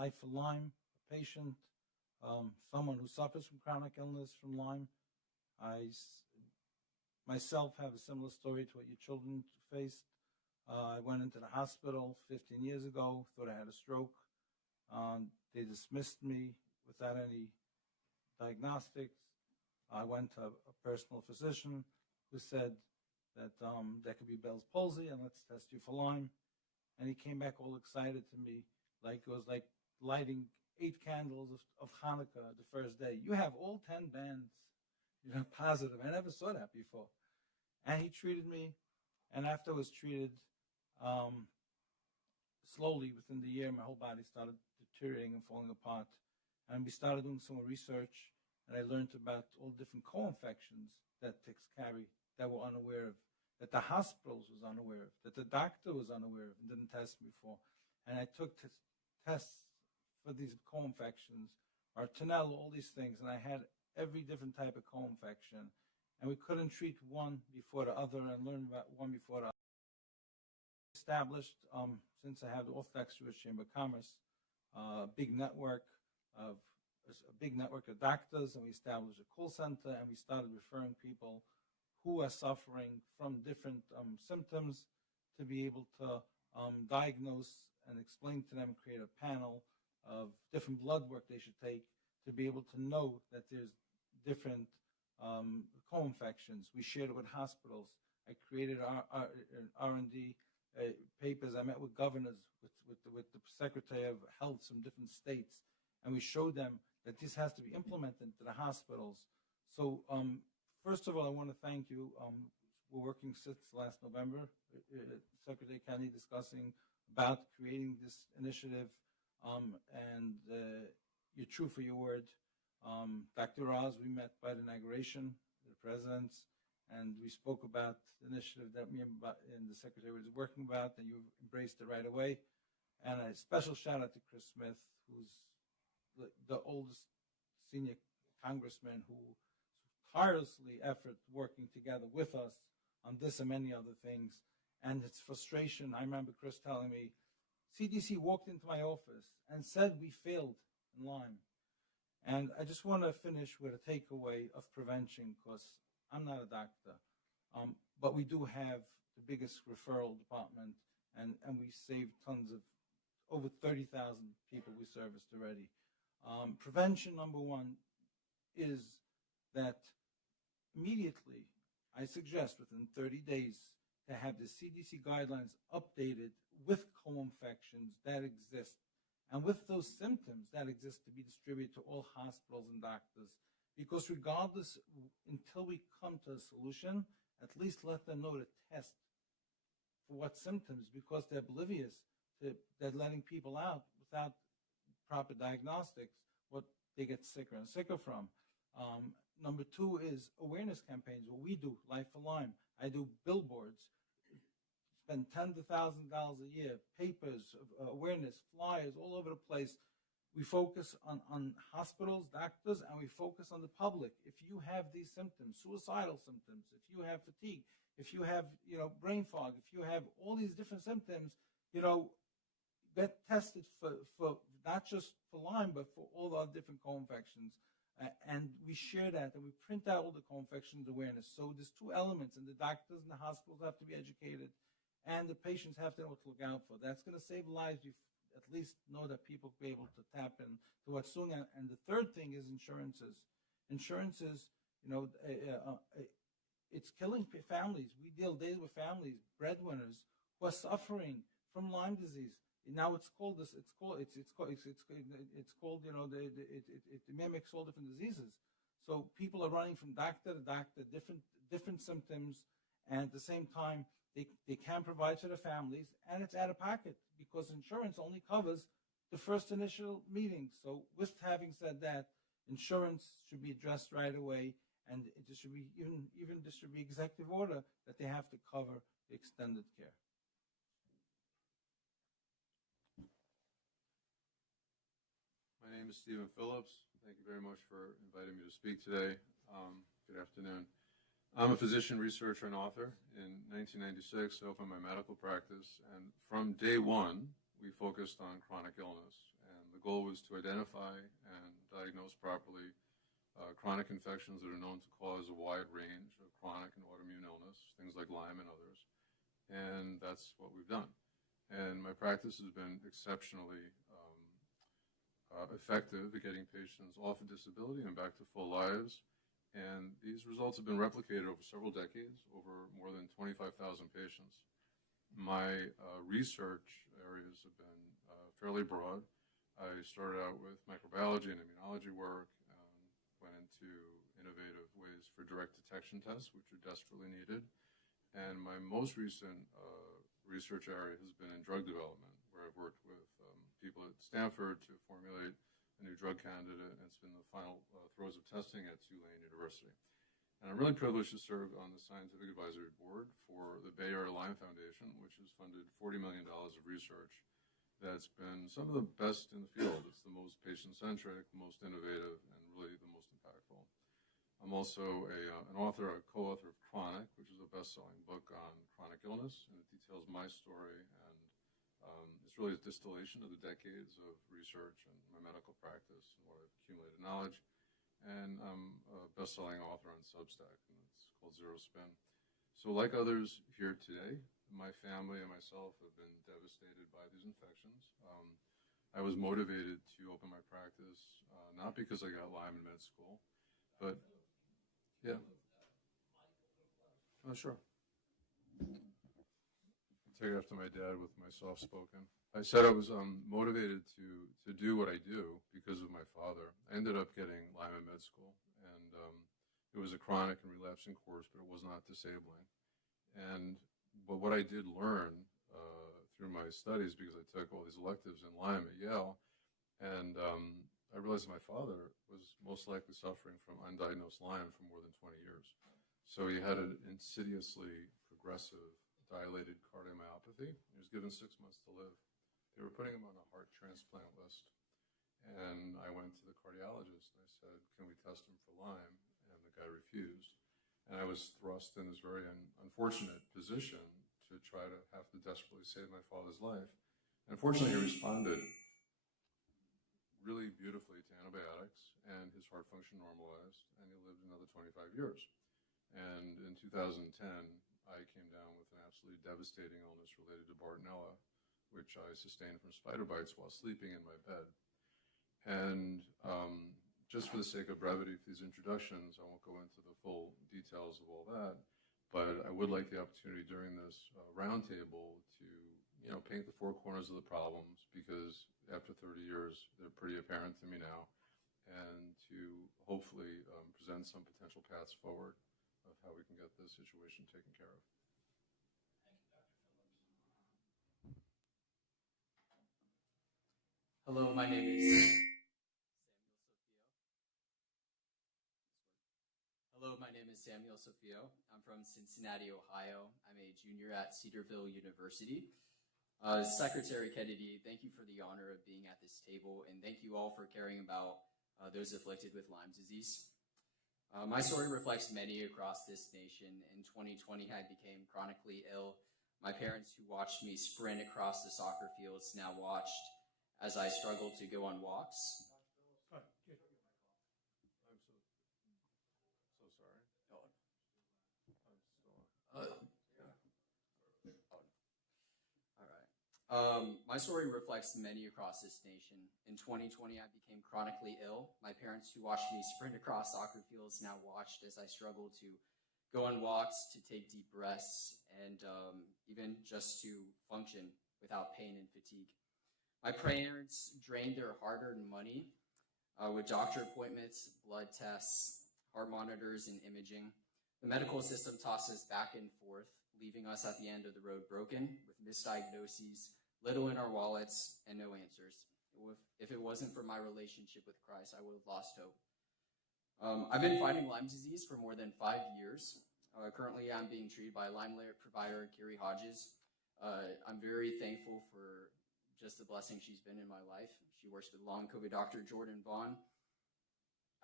Life for Lyme, a patient, someone who suffers from chronic illness from Lyme. I myself have a similar story to what your children faced. I went into the hospital 15 years ago, thought I had a stroke. They dismissed me without any diagnostics. I went to a personal physician who said that there could be Bell's palsy and let's test you for Lyme. And he came back all excited to me, like it was like lighting 8 candles of Hanukkah the first day. You have all 10 bands, positive. I never saw that before. And he treated me, and after I was treated, slowly within the year, my whole body started deteriorating and falling apart. And we started doing some research, and I learned about all different co-infections that ticks carry that we're unaware of, that the hospitals was unaware of, that the doctor was unaware of and didn't test me for. And I took tests for these co-infections, Bartonella, all these things, and I had every different type of co-infection. And we couldn't treat one before the other and learn about one before the other. Established, since I have the Orthodox Jewish Chamber of Commerce, a big network of doctors, and we established a call center, and we started referring people who are suffering from different symptoms to be able to diagnose and explain to them, create a panel of different blood work they should take to be able to know that there's different co-infections. We shared it with hospitals. I created R&D papers. I met with governors, with the Secretary of Health from different states, and we showed them that this has to be implemented into the hospitals. So first of all, I want to thank you. We're working since last November, Secretary Kennedy discussing about creating this initiative, and you're true for your word. Dr. Oz, we met by the inauguration, the presidents, and we spoke about the initiative that me and the Secretary was working about, and you embraced it right away. And a special shout out to Chris Smith, who's the oldest senior congressman who tirelessly effort working together with us on this and many other things. And it's frustration. I remember Chris telling me, CDC walked into my office and said we failed in Lyme. And I just want to finish with a takeaway of prevention, because I'm not a doctor, but we do have the biggest referral department, and we saved tons of, over 30,000 people we serviced already. Prevention, number one, is that immediately, I suggest within 30 days, to have the CDC guidelines updated with co-infections that exist and with those symptoms that exist to be distributed to all hospitals and doctors. Because regardless, until we come to a solution, at least let them know to test for what symptoms, because they're oblivious to they're letting people out without proper diagnostics, what they get sicker and sicker from. Number two is awareness campaigns. What we do, Life for Lyme. I do billboards, spend tens of thousands of dollars a year, papers, awareness, flyers all over the place. We focus on hospitals, doctors, and we focus on the public. If you have these symptoms, suicidal symptoms, if you have fatigue, if you have brain fog, if you have all these different symptoms, get tested for not just for Lyme, but for all the different co-infections. And we share that, and we print out all the co-infections awareness. So there's two elements, and the doctors and the hospitals have to be educated, and the patients have to know what to look out for. That's going to save lives. You at least know that people will be able to tap into what's doing. And the third thing is insurances. Insurances, it's killing families. We deal daily with families, breadwinners, who are suffering from Lyme disease. Now it mimics all different diseases. So people are running from doctor to doctor, different symptoms, and at the same time, they can't provide for their families, and it's out of pocket because insurance only covers the first initial meeting. So with having said that, insurance should be addressed right away, and it should be even this should be executive order that they have to cover the extended care. My name is Stephen Phillips. Thank you very much for inviting me to speak today. Good afternoon. I'm a physician, researcher, and author. In 1996, I opened my medical practice, and from day one, we focused on chronic illness. And the The goal was to identify and diagnose properly chronic infections that are known to cause a wide range of chronic and autoimmune illness, things like Lyme and others. And that's what we've done. And my practice has been exceptionally effective at getting patients off of disability and back to full lives. And these results have been replicated over several decades, over more than 25,000 patients. My research areas have been fairly broad. I started out with microbiology and immunology work, went into innovative ways for direct detection tests, which are desperately needed. And my most recent research area has been in drug development, where I've worked with people at Stanford to formulate a new drug candidate, and it's been the final throes of testing at Tulane University. And I'm really privileged to serve on the scientific advisory board for the Bay Area Lyme Foundation, which has funded $40 million of research that's been some of the best in the field. It's the most patient-centric, most innovative, and really the most impactful. I'm also an author, a co-author of Chronic, which is a best-selling book on chronic illness, and it details my story, and it's really a distillation of the decades of research and my medical practice and what I've accumulated knowledge. And I'm a best-selling author on Substack, and it's called Zero Spin. So like others here today, my family and myself have been devastated by these infections. I was motivated to open my practice, not because I got Lyme in med school, but yeah. Oh, sure. I'll take it after my dad with my soft-spoken. I said I was motivated to do what I do because of my father. I ended up getting Lyme in med school, and it was a chronic and relapsing course, but it was not disabling. But what I did learn through my studies, because I took all these electives in Lyme at Yale, and I realized my father was most likely suffering from undiagnosed Lyme for more than 20 years. So he had an insidiously progressive dilated cardiomyopathy. He was given 6 months to live. They were putting him on a heart transplant list. And I went to the cardiologist and I said, can we test him for Lyme? And the guy refused. And I was thrust in this very unfortunate position to try to have to desperately save my father's life. And unfortunately, he responded really beautifully to antibiotics, and his heart function normalized, and he lived another 25 years. And in 2010, I came down with an absolutely devastating illness related to Bartonella, which I sustained from spider bites while sleeping in my bed. And just for the sake of brevity for these introductions, I won't go into the full details of all that, but I would like the opportunity during this roundtable to paint the four corners of the problems, because after 30 years, they're pretty apparent to me now, and to hopefully present some potential paths forward of how we can get this situation taken care of. Hello, my name is Samuel Sofio. I'm from Cincinnati, Ohio. I'm a junior at Cedarville University. Secretary Kennedy, thank you for the honor of being at this table, and thank you all for caring about those afflicted with Lyme disease. My story reflects many across this nation. In 2020, I became chronically ill. My parents, who watched me sprint across the soccer fields, now watched as I struggled to go on walks. I'm so sorry. All right. My story reflects many across this nation. In 2020, I became chronically ill. My parents, who watched me sprint across soccer fields, now watched as I struggled to go on walks, to take deep breaths, and even just to function without pain and fatigue. My parents drained their hard-earned money with doctor appointments, blood tests, heart monitors, and imaging. The medical system tossed us back and forth, leaving us at the end of the road broken, with misdiagnoses, little in our wallets, and no answers. If it wasn't for my relationship with Christ, I would have lost hope. I've been fighting Lyme disease for more than 5 years. Currently, I'm being treated by Lyme provider Carrie Hodges. I'm very thankful for just the blessing she's been in my life. She works with long COVID doctor Jordan Vaughn.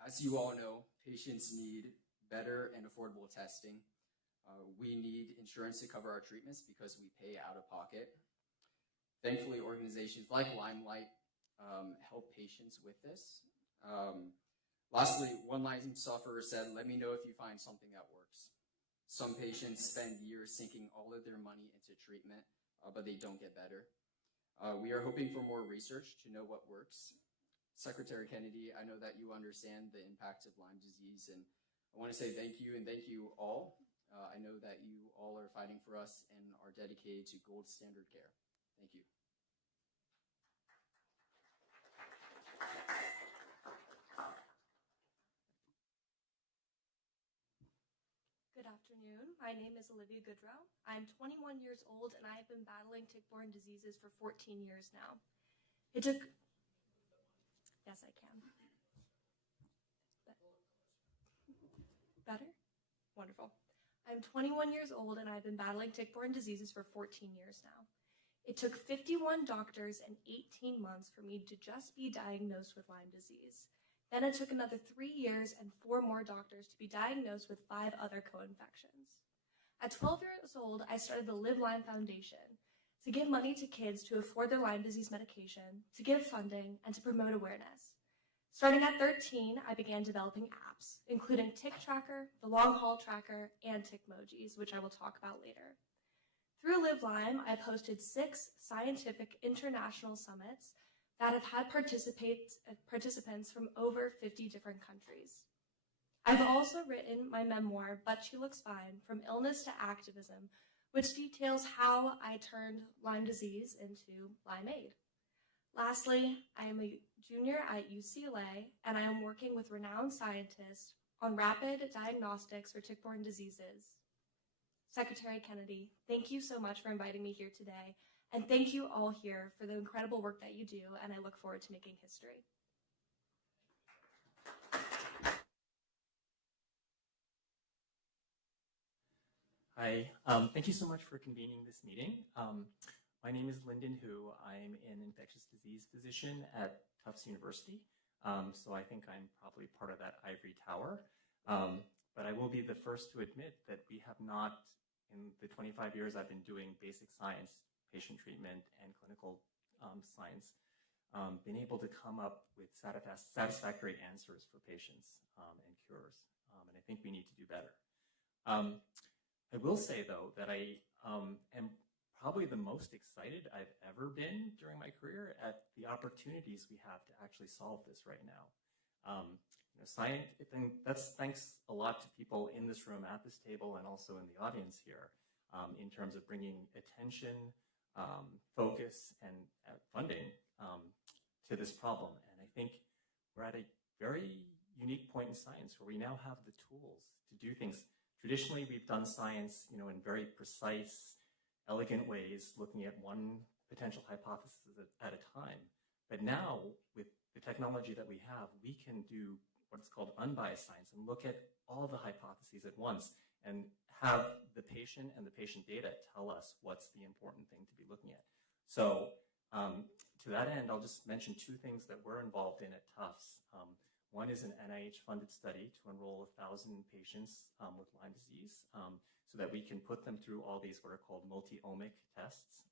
As you all know, patients need better and affordable testing. We need insurance to cover our treatments because we pay out of pocket. Thankfully, organizations like Limelight help patients with this. Lastly, one Lyme sufferer said, "Let me know if you find something that works." Some patients spend years sinking all of their money into treatment, but they don't get better. We are hoping for more research to know what works. Secretary Kennedy, I know that you understand the impact of Lyme disease, and I want to say thank you and thank you all. I know that you all are fighting for us and are dedicated to gold standard care. Thank you. Good afternoon. My name is Olivia Goodrow. I'm 21 years old and I have been battling tick-borne diseases for 14 years now. It took... Yes, I can. Better? Wonderful. I'm 21 years old and I've been battling tick-borne diseases for 14 years now. It took 51 doctors and 18 months for me to just be diagnosed with Lyme disease. Then it took another 3 years and 4 more doctors to be diagnosed with 5 other co-infections. At 12 years old, I started the Live Lyme Foundation to give money to kids to afford their Lyme disease medication, to give funding, and to promote awareness. Starting at 13, I began developing apps, including Tick Tracker, the Long Haul Tracker, and Tickmojis, which I will talk about later. Through Live Lyme, I've hosted 6 scientific international summits that have had participants from over 50 different countries. I've also written my memoir, But She Looks Fine, From Illness to Activism, which details how I turned Lyme disease into Lyme-Aid. Lastly, I am a junior at UCLA, and I am working with renowned scientists on rapid diagnostics for tick-borne diseases. Secretary Kennedy, thank you so much for inviting me here today, and thank you all here for the incredible work that you do, and I look forward to making history. Hi, thank you so much for convening this meeting. My name is Lyndon Hu. I'm an infectious disease physician at Tufts University, so I think I'm probably part of that ivory tower. But I will be the first to admit that we have not, in the 25 years I've been doing basic science, patient treatment, and clinical science, been able to come up with satisfactory answers for patients and cures. And I think we need to do better. I will say, though, that I am probably the most excited I've ever been during my career at the opportunities we have to actually solve this right now. Science, and that's thanks a lot to people in this room at this table and also in the audience here in terms of bringing attention, focus, and funding to this problem. And I think we're at a very unique point in science where we now have the tools to do things. Traditionally, we've done science, in very precise, elegant ways, looking at one potential hypothesis at a time. But now, with the technology that we have, we can do what's called unbiased science and look at all the hypotheses at once and have the patient and the patient data tell us what's the important thing to be looking at. So to that end, I'll just mention 2 things that we're involved in at Tufts. One is an NIH-funded study to enroll 1,000 patients with Lyme disease so that we can put them through all these what are called multi-omic tests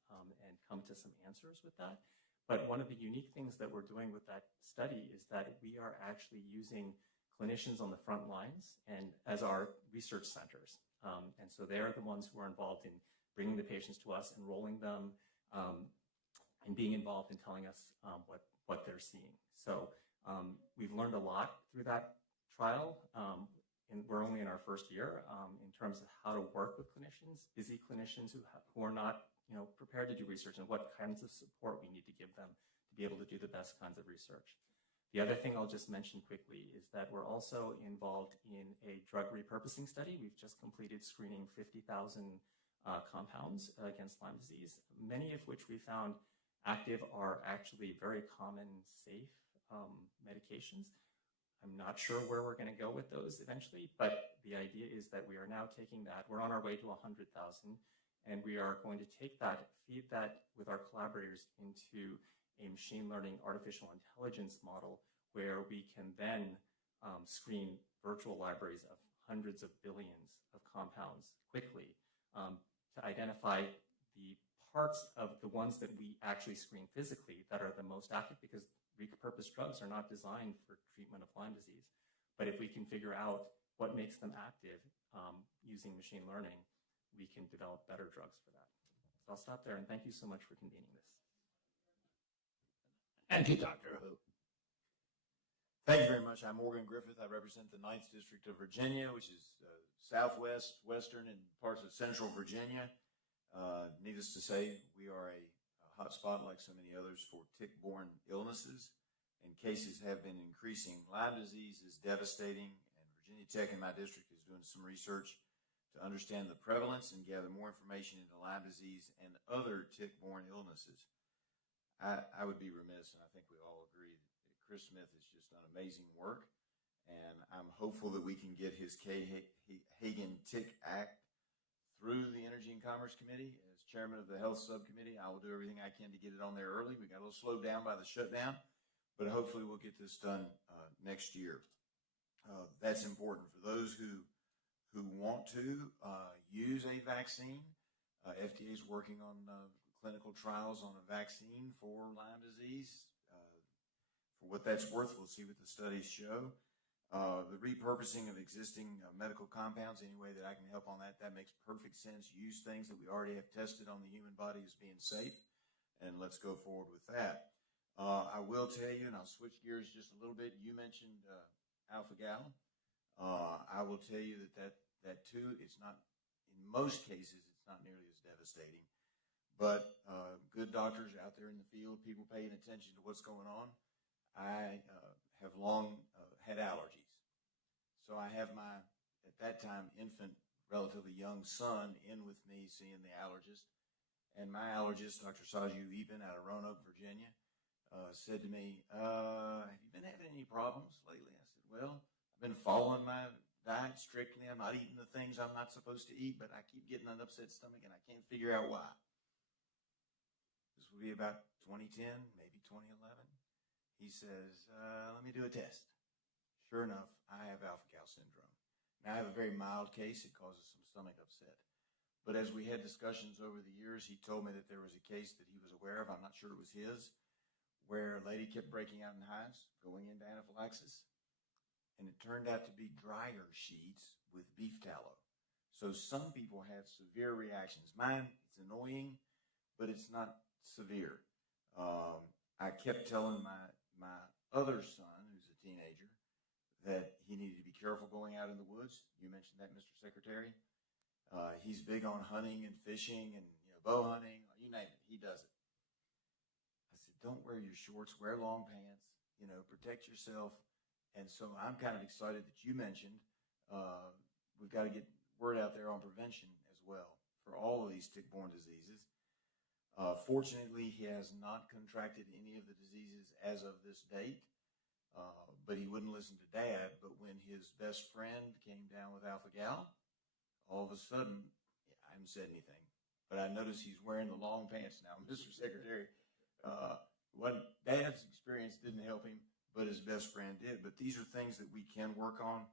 and come to some answers with that. But one of the unique things that we're doing with that study is that we are actually using clinicians on the front lines and as our research centers. And so they're the ones who are involved in bringing the patients to us, enrolling them, and being involved in telling us what they're seeing. So we've learned a lot through that trial. And we're only in our first year in terms of how to work with clinicians, busy clinicians who are not prepared to do research, and what kinds of support we need to give them to be able to do the best kinds of research. The other thing I'll just mention quickly is that we're also involved in a drug repurposing study. We've just completed screening 50,000 compounds against Lyme disease, many of which we found active are actually very common, safe medications. I'm not sure where we're going to go with those eventually, but the idea is that we are now taking that. We're on our way to 100,000, and we are going to take that, feed that with our collaborators into a machine learning artificial intelligence model where we can then screen virtual libraries of hundreds of billions of compounds quickly to identify the parts of the ones that we actually screen physically that are the most active, because repurposed drugs are not designed for treatment of Lyme disease. But if we can figure out what makes them active using machine learning, we can develop better drugs for that. So I'll stop there, and thank you so much for convening this. Thank you, Dr. Who. Thank you very much. I'm Morgan Griffith. I represent the 9th District of Virginia, which is southwest, western, and parts of central Virginia. Needless to say, we are a hot spot, like so many others, for tick-borne illnesses, and cases have been increasing. Lyme disease is devastating, and Virginia Tech in my district is doing some research to understand the prevalence and gather more information into Lyme disease and other tick-borne illnesses. I would be remiss, and I think we all agree, that Chris Smith has just done amazing work, and I'm hopeful that we can get his Hagen Tick Act through the Energy and Commerce Committee. As chairman of the Health Subcommittee, I will do everything I can to get it on there early. We got a little slowed down by the shutdown, but hopefully we'll get this done next year. That's important for those who want to use a vaccine. FDA is working on clinical trials on a vaccine for Lyme disease. For what that's worth, we'll see what the studies show. The repurposing of existing medical compounds, any way that I can help on that, that makes perfect sense. Use things that we already have tested on the human body as being safe, and let's go forward with that. I will tell you, and I'll switch gears just a little bit, you mentioned alpha-gal. I will tell you that too, it's not, in most cases, it's not nearly as devastating. But good doctors out there in the field, people paying attention to what's going on. I have long had allergies. So I have my, at that time, infant, relatively young son in with me seeing the allergist. And my allergist, Dr. Saju Eben out of Roanoke, Virginia, said to me, have you been having any problems lately? I said, well, I've been following my diet strictly. I'm not eating the things I'm not supposed to eat, but I keep getting an upset stomach and I can't figure out why. This would be about 2010, maybe 2011. He says, let me do a test. Sure enough, I have alpha-gal syndrome. Now, I have a very mild case. It causes some stomach upset. But as we had discussions over the years, he told me that there was a case that he was aware of, I'm not sure it was his, where a lady kept breaking out in hives, going into anaphylaxis. And it turned out to be dryer sheets with beef tallow. So some people have severe reactions. Mine, it's annoying, but it's not severe. I kept telling my other son, who's a teenager, that he needed to be careful going out in the woods. You mentioned that, Mr. Secretary. He's big on hunting and fishing and bow hunting, you name it, he does it. I said, don't wear your shorts, wear long pants, protect yourself. And so I'm kind of excited that you mentioned we've got to get word out there on prevention as well for all of these tick-borne diseases. Fortunately, he has not contracted any of the diseases as of this date, but he wouldn't listen to Dad. But when his best friend came down with alpha-gal, all of a sudden, I haven't said anything, but I noticed he's wearing the long pants now, Mr. Secretary. What Dad's experience didn't help him, but his best friend did. But these are things that we can work on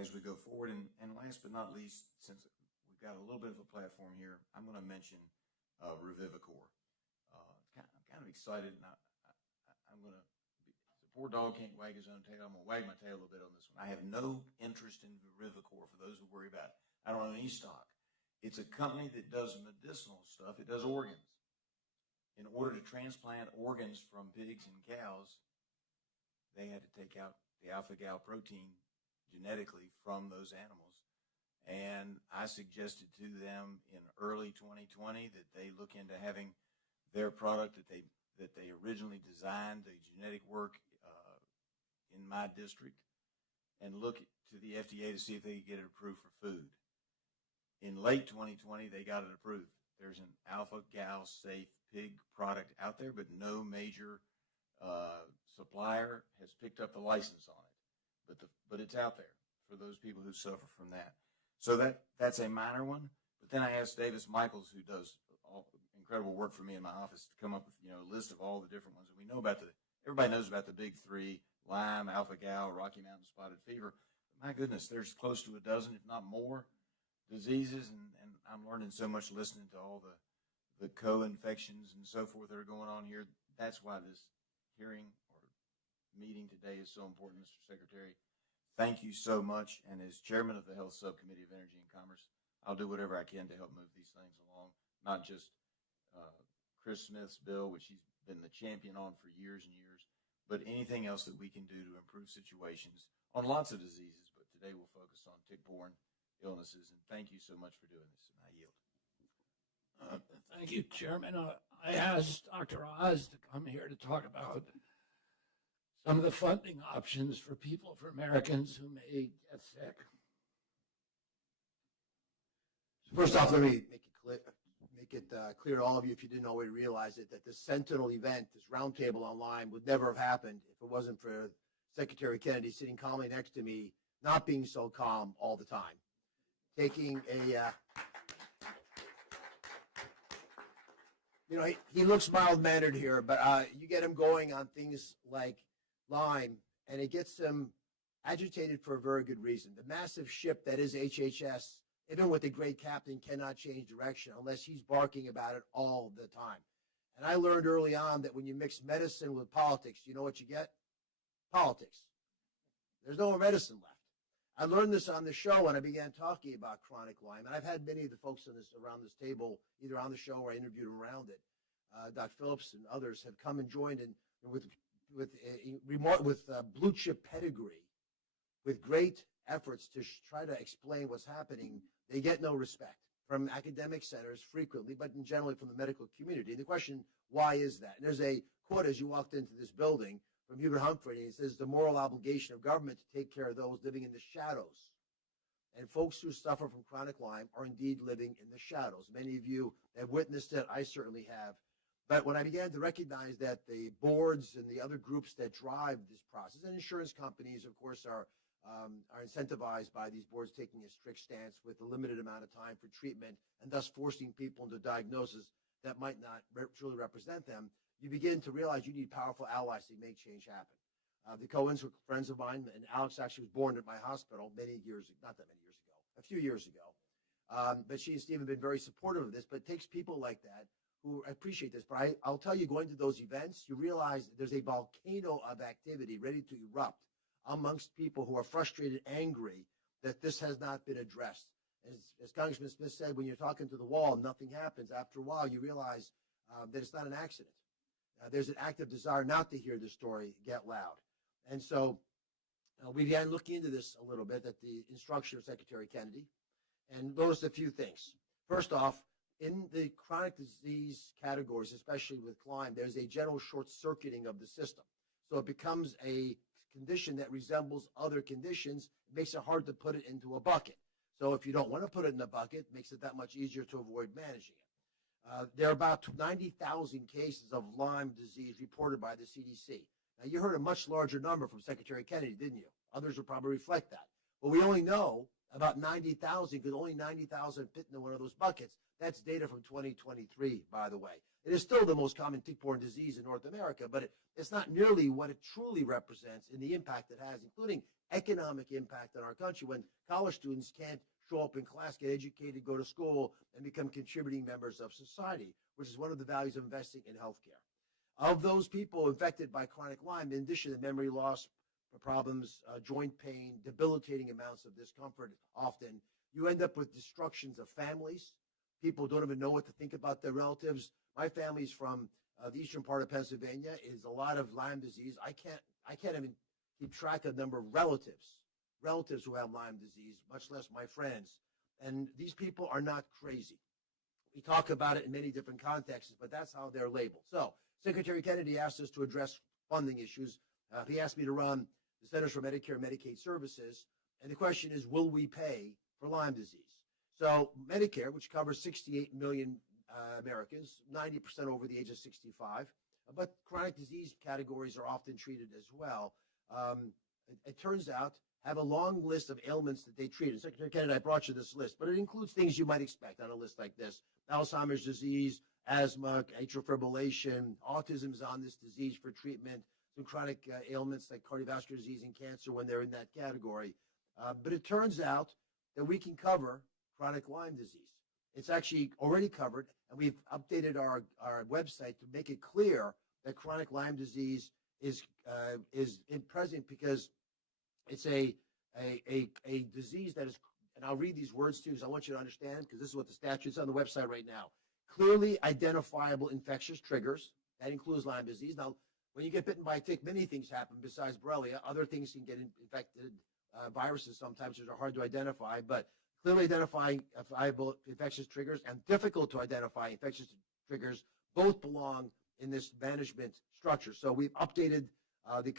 as we go forward. And last but not least, since we've got a little bit of a platform here, I'm going to mention Revivicor. I'm kind of excited, and I'm going to, the poor dog can't wag his own tail. I'm going to wag my tail a little bit on this one. I have no interest in Revivicor for those who worry about it. I don't own any stock. It's a company that does medicinal stuff. It does organs. In order to transplant organs from pigs and cows, they had to take out the alpha-gal protein genetically from those animals. And I suggested to them in early 2020 that they look into having their product that they originally designed, the genetic work in my district, and look to the FDA to see if they could get it approved for food. In late 2020, they got it approved. There's an alpha-gal safe pig product out there, but no major supplier has picked up the license on it. But it's out there for those people who suffer from that. So that's a minor one. But then I asked Davis Michaels, who does incredible work for me in my office, to come up with a list of all the different ones. And we know about everybody knows about the big three: Lyme, alpha-gal, Rocky Mountain spotted fever. But my goodness, there's close to a dozen, if not more, diseases, and I'm learning so much listening to all the co-infections and so forth that are going on here. That's why this hearing or meeting today is so important, Mr. Secretary. Thank you so much. And as chairman of the Health Subcommittee of Energy and Commerce, I'll do whatever I can to help move these things along, not just Chris Smith's bill, which he's been the champion on for years and years, but anything else that we can do to improve situations on lots of diseases. But today we'll focus on tick-borne illnesses. And thank you so much for doing this. And I yield. Thank you, Chairman. I asked Dr. Oz to come here to talk about some of the funding options for people, for Americans who may get sick. First off, let me make it clear to all of you, if you didn't already realize it, that this Sentinel event, this roundtable on Lyme, would never have happened if it wasn't for Secretary Kennedy sitting calmly next to me, not being so calm all the time, taking a, he looks mild-mannered here, but you get him going on things like Lyme, and it gets him agitated for a very good reason. The massive ship that is HHS, even with a great captain, cannot change direction unless he's barking about it all the time. And I learned early on that when you mix medicine with politics, you know what you get? Politics. There's no more medicine left. I learned this on the show when I began talking about chronic Lyme, and I've had many of the folks around this table, either on the show or I interviewed them around it. Dr. Phillips and others have come and joined in with blue chip pedigree, with great efforts to try to explain what's happening. They get no respect from academic centers frequently, but in generally from the medical community. And the question, why is that? And there's a quote as you walked into this building from Hubert Humphrey, and he says, the moral obligation of government to take care of those living in the shadows. And folks who suffer from chronic Lyme are indeed living in the shadows. Many of you have witnessed it. I certainly have. But when I began to recognize that the boards and the other groups that drive this process, and insurance companies, of course, are incentivized by these boards taking a strict stance with a limited amount of time for treatment and thus forcing people into diagnosis that might not truly represent them, you begin to realize you need powerful allies to make change happen. The Cohens were friends of mine, and Alex actually was born at my hospital not that many years ago, a few years ago. But she and Steve have been very supportive of this, but it takes people like that who appreciate this. But I'll tell you, going to those events, you realize there's a volcano of activity ready to erupt amongst people who are frustrated, angry that this has not been addressed. As Congressman Smith said, when you're talking to the wall, nothing happens. After a while, you realize that it's not an accident. There's an active desire not to hear the story get loud. And so we began looking into this a little bit at the instruction of Secretary Kennedy and noticed a few things. First off, in the chronic disease categories, especially with Lyme, there's a general short-circuiting of the system. So it becomes a condition that resembles other conditions. It makes it hard to put it into a bucket. So if you don't want to put it in a bucket, it makes it that much easier to avoid managing it. There are about 90,000 cases of Lyme disease reported by the CDC. Now, you heard a much larger number from Secretary Kennedy, didn't you? Others will probably reflect that. But we only know about 90,000 because only 90,000 fit into one of those buckets. That's data from 2023, by the way. It is still the most common tick-borne disease in North America, but it's not nearly what it truly represents in the impact it has, including economic impact on our country when college students can't show up in class, get educated, go to school, and become contributing members of society, which is one of the values of investing in healthcare. Of those people infected by chronic Lyme, in addition to memory loss problems, joint pain, debilitating amounts of discomfort, often, you end up with destructions of families. People don't even know what to think about their relatives. My family's from the eastern part of Pennsylvania. Is a lot of Lyme disease. I can't even keep track of the number of relatives who have Lyme disease, much less my friends. And these people are not crazy. We talk about it in many different contexts, but that's how they're labeled. So Secretary Kennedy asked us to address funding issues. He asked me to run the Centers for Medicare and Medicaid Services. And the question is, will we pay for Lyme disease? So Medicare, which covers 68 million Americans, 90% over the age of 65, but chronic disease categories are often treated as well. It turns out, have a long list of ailments that they treat. And Secretary Kennedy, I brought you this list, but it includes things you might expect on a list like this. Alzheimer's disease, asthma, atrial fibrillation, autism is on this disease for treatment, some chronic ailments like cardiovascular disease and cancer when they're in that category. But it turns out that we can cover chronic Lyme disease. It's actually already covered, and we've updated our website to make it clear that chronic Lyme disease is in present because it's a disease that is, and I'll read these words to you because I want you to understand, because this is what the statute's on the website right now. Clearly identifiable infectious triggers. That includes Lyme disease. Now, when you get bitten by a tick, many things happen besides Borrelia. Other things can get infected. Viruses sometimes are hard to identify, but clearly identifiable infectious triggers and difficult to identify infectious triggers both belong in this management structure. So we've updated the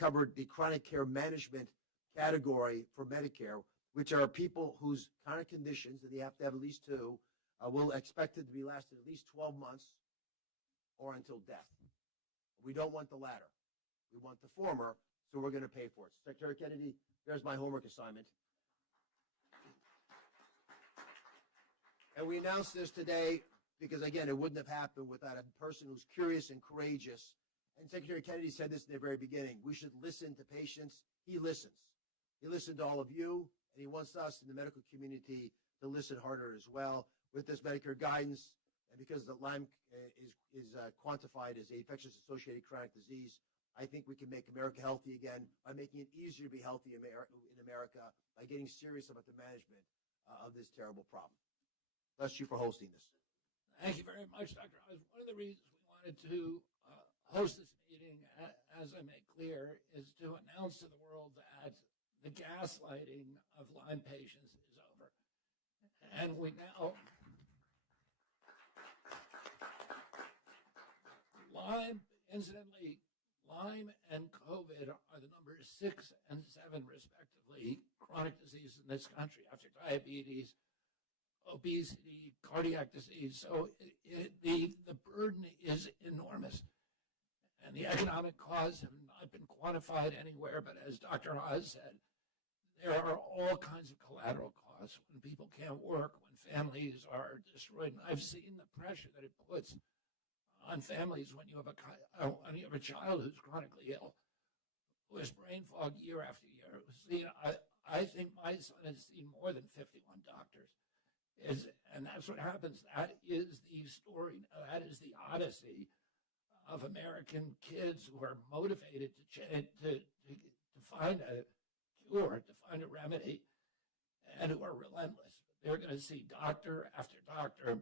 chronic care management category for Medicare, which are people whose chronic conditions, and they have to have at least two, will expected to be lasting at least 12 months or until death. We don't want the latter. We want the former, so we're going to pay for it. Secretary Kennedy, there's my homework assignment. And we announced this today because, again, it wouldn't have happened without a person who's curious and courageous. And Secretary Kennedy said this in the very beginning. We should listen to patients. He listens. He listened to all of you, and he wants us in the medical community to listen harder as well. With this Medicare guidance, and because the Lyme is quantified as an infectious associated chronic disease, I think we can make America healthy again by making it easier to be healthy in America, by getting serious about the management of this terrible problem. Bless you for hosting this. Thank you very much, Dr. Oz. One of the reasons we wanted to host this meeting, as I make clear, is to announce to the world that the gaslighting of Lyme patients is over. And we now... Lyme, incidentally, Lyme and COVID are the numbers 6 and 7, respectively, chronic disease in this country after diabetes, obesity, cardiac disease. So the burden is enormous. And the economic costs have not been quantified anywhere, but as Dr. Oz said, there are all kinds of collateral costs when people can't work, when families are destroyed. And I've seen the pressure that it puts on families when you have a child who's chronically ill, who has brain fog year after year. I think my son has seen more than 51 doctors. And that's what happens. That is the story. That is the odyssey of American kids who are motivated to find a cure, to find a remedy, and who are relentless. They're going to see doctor after doctor.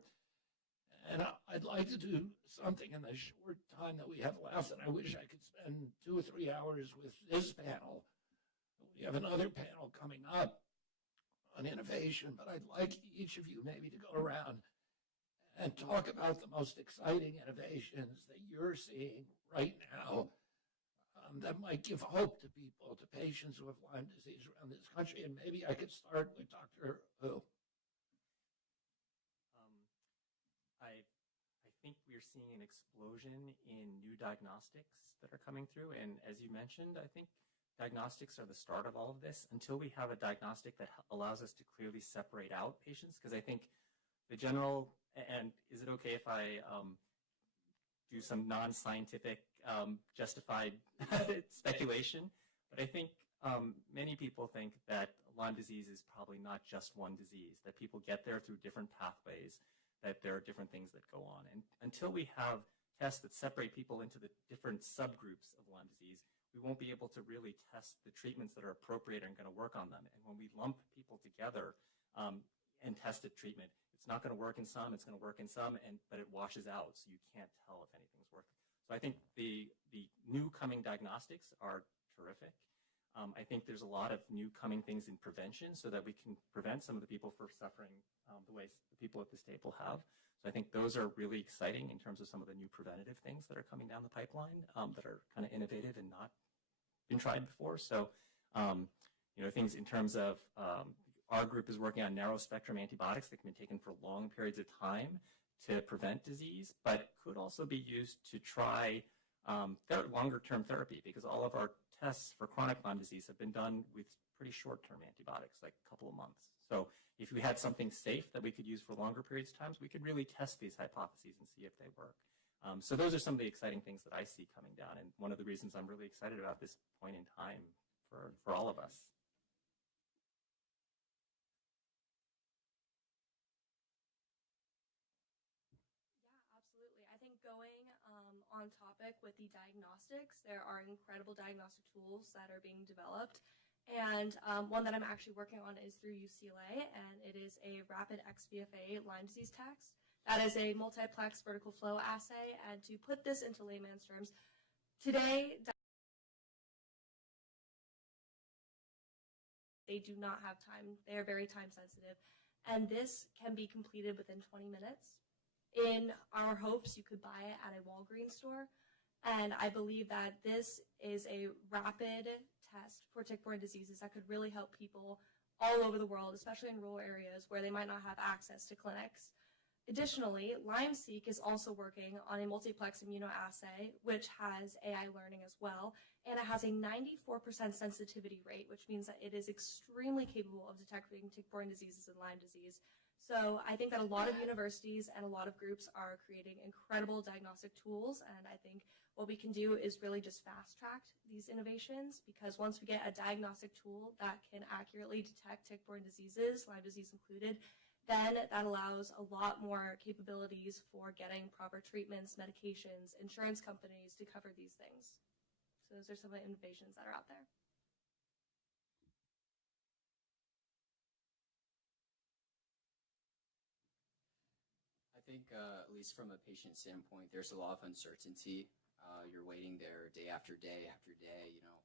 And I'd like to do something in the short time that we have left, and I wish I could spend 2 or 3 hours with this panel. We have another panel coming up on innovation, but I'd like each of you maybe to go around and talk about the most exciting innovations that you're seeing right now that might give hope to people, to patients who have Lyme disease around this country. And maybe I could start with Dr. Hu. I think we're seeing an explosion in new diagnostics that are coming through. And as you mentioned, I think diagnostics are the start of all of this until we have a diagnostic that allows us to clearly separate out patients. Because I think the general, and is it okay if I do some non-scientific justified speculation? But I think many people think that Lyme disease is probably not just one disease, that people get there through different pathways, that there are different things that go on. And until we have tests that separate people into the different subgroups of Lyme disease, we won't be able to really test the treatments that are appropriate and going to work on them. And when we lump people together and test a treatment, it's not going to work in some, it's going to work in some, but it washes out, so you can't tell if anything's working. So I think the new coming diagnostics are terrific. I think there's a lot of new coming things in prevention so that we can prevent some of the people from suffering the ways the people at this table have. So I think those are really exciting in terms of some of the new preventative things that are coming down the pipeline that are kind of innovative and not been tried before. So, things in terms of our group is working on narrow spectrum antibiotics that can be taken for long periods of time to prevent disease, but could also be used to try longer term therapy, because all of our tests for chronic Lyme disease have been done with pretty short term antibiotics, like a couple of months. So if we had something safe that we could use for longer periods of time, we could really test these hypotheses and see if they work. So those are some of the exciting things that I see coming down, and one of the reasons I'm really excited about this point in time for all of us. on topic with the diagnostics. There are incredible diagnostic tools that are being developed. And one that I'm actually working on is through UCLA, and it is a rapid XVFA Lyme disease test. That is a multiplex vertical flow assay. And to put this into layman's terms, today, they do not have time. They are very time sensitive. And this can be completed within 20 minutes. In our hopes, you could buy it at a Walgreens store. And I believe that this is a rapid test for tick-borne diseases that could really help people all over the world, especially in rural areas where they might not have access to clinics. Additionally, LymeSeq is also working on a multiplex immunoassay, which has AI learning as well, and it has a 94% sensitivity rate, which means that it is extremely capable of detecting tick-borne diseases and Lyme disease. So I think that a lot of universities and a lot of groups are creating incredible diagnostic tools, and I think what we can do is really just fast-track these innovations, because once we get a diagnostic tool that can accurately detect tick-borne diseases, Lyme disease included, then that allows a lot more capabilities for getting proper treatments, medications, insurance companies to cover these things. So those are some of the innovations that are out there. I think, at least from a patient standpoint, there's a lot of uncertainty. You're waiting there day after day after day. You know,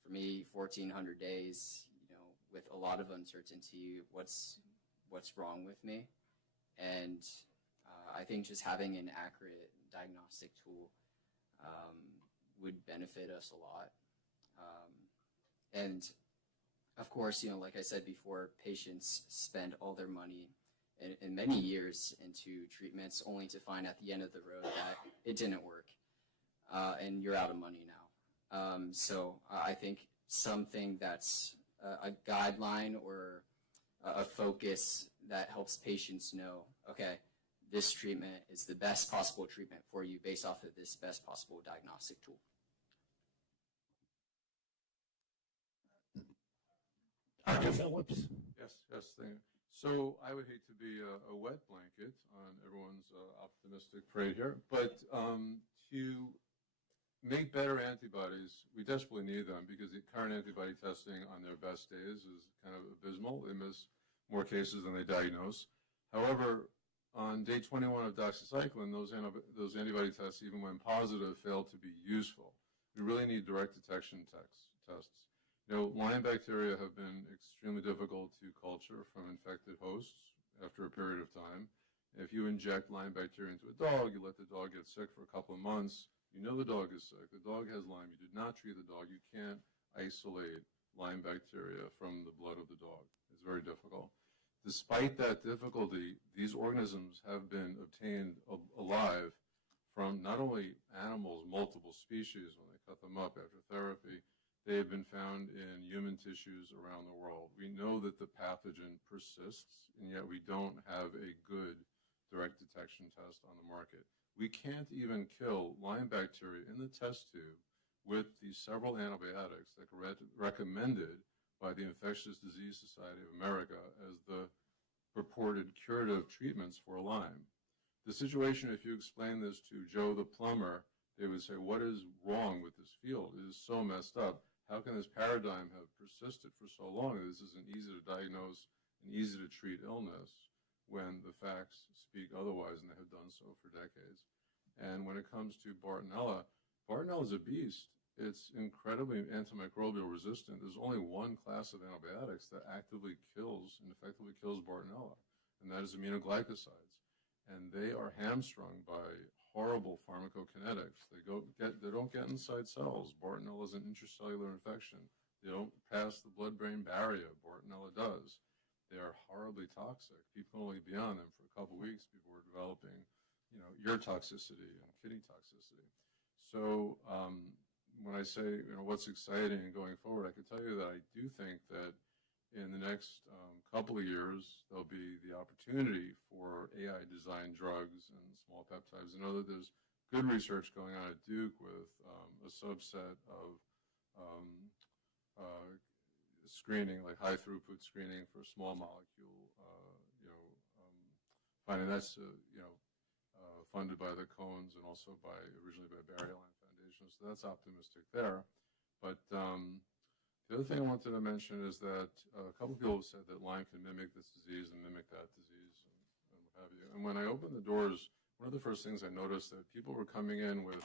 for me, 1,400 days. You know, with a lot of uncertainty. What's wrong with me? And I think just having an accurate diagnostic tool would benefit us a lot. And of course, you know, like I said before, patients spend all their money in many years into treatments only to find at the end of the road that it didn't work and you're out of money now. So I think something that's a guideline or a focus that helps patients know, okay, this treatment is the best possible treatment for you based off of this best possible diagnostic tool. Dr. Phillips. Yes, thank you. So I would hate to be a wet blanket on everyone's optimistic parade here, but to make better antibodies, we desperately need them because the current antibody testing on their best days is kind of abysmal. They miss more cases than they diagnose. However, on day 21 of doxycycline, those antibody tests, even when positive, fail to be useful. We really need direct detection tests. You know, Lyme bacteria have been extremely difficult to culture from infected hosts after a period of time. If you inject Lyme bacteria into a dog, you let the dog get sick for a couple of months, you know the dog is sick, the dog has Lyme, you did not treat the dog, you can't isolate Lyme bacteria from the blood of the dog. It's very difficult. Despite that difficulty, these organisms have been obtained alive from not only animals, multiple species, when they cut them up after therapy, they have been found in human tissues around the world. We know that the pathogen persists, and yet we don't have a good direct detection test on the market. We can't even kill Lyme bacteria in the test tube with the several antibiotics that are recommended by the Infectious Disease Society of America as the purported curative treatments for Lyme. The situation, if you explain this to Joe the plumber, they would say, what is wrong with this field? It is so messed up. How can this paradigm have persisted for so long? This is an easy to diagnose and easy to treat illness when the facts speak otherwise, and they have done so for decades. And when it comes to Bartonella, Bartonella is a beast. It's incredibly antimicrobial resistant. There's only one class of antibiotics that actively kills and effectively kills Bartonella, and that is aminoglycosides. And they are hamstrung by horrible pharmacokinetics. They don't get inside cells. Bartonella is an intracellular infection. They don't pass the blood-brain barrier. Bartonella does. They are horribly toxic. People can only be on them for a couple of weeks before developing, you know, ear toxicity and kidney toxicity. So when I say, you know, what's exciting going forward, I can tell you that I do think that in the next couple of years, there'll be the opportunity for AI-designed drugs and small peptides. I know that there's good research going on at Duke with a subset of screening, like high-throughput screening for small molecule, finding that's, funded by the Cones and also originally by Barry Lyme Foundation. So that's optimistic there. But the other thing I wanted to mention is that a couple of people have said that Lyme can mimic this disease and mimic that disease and what have you. And when I opened the doors, one of the first things I noticed that people were coming in with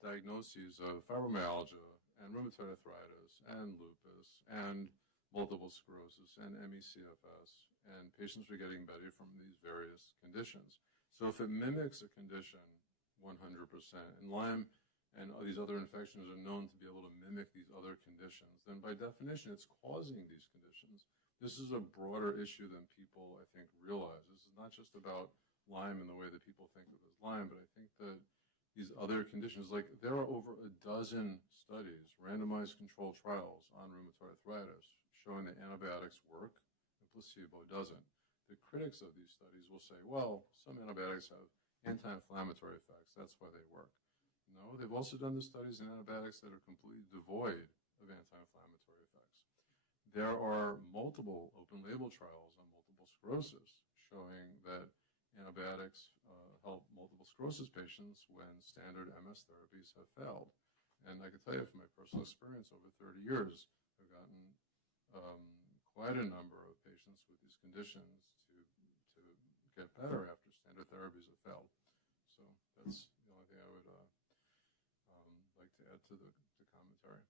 diagnoses of fibromyalgia and rheumatoid arthritis and lupus and multiple sclerosis and ME/CFS, and patients were getting better from these various conditions. So if it mimics a condition 100%, and Lyme and these other infections are known to be able to mimic these other conditions, then by definition, it's causing these conditions. This is a broader issue than people, I think, realize. This is not just about Lyme in the way that people think of as Lyme, but I think that these other conditions, like there are over a dozen studies, randomized controlled trials on rheumatoid arthritis showing that antibiotics work and placebo doesn't. The critics of these studies will say, well, some antibiotics have anti-inflammatory effects. That's why they work. No, they've also done the studies in antibiotics that are completely devoid of anti-inflammatory effects. There are multiple open-label trials on multiple sclerosis showing that antibiotics help multiple sclerosis patients when standard MS therapies have failed. And I can tell you from my personal experience over 30 years, I've gotten quite a number of patients with these conditions to get better after standard therapies have failed. So that's the only thing I would like to add to the commentary.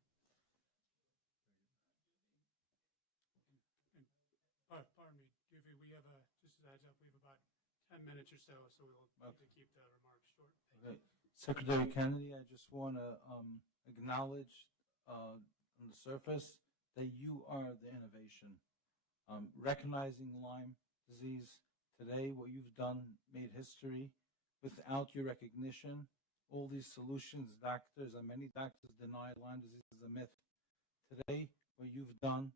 Pardon me, Goofy, we have just as a heads up, we have about 10 minutes or so, so we'll need to keep the remarks short. Okay. Secretary Kennedy, I just want to acknowledge on the surface that you are the innovation. Recognizing Lyme disease today, what you've done made history. Without your recognition, all these solutions, doctors, and many doctors deny Lyme disease is a myth. Today, what you've done,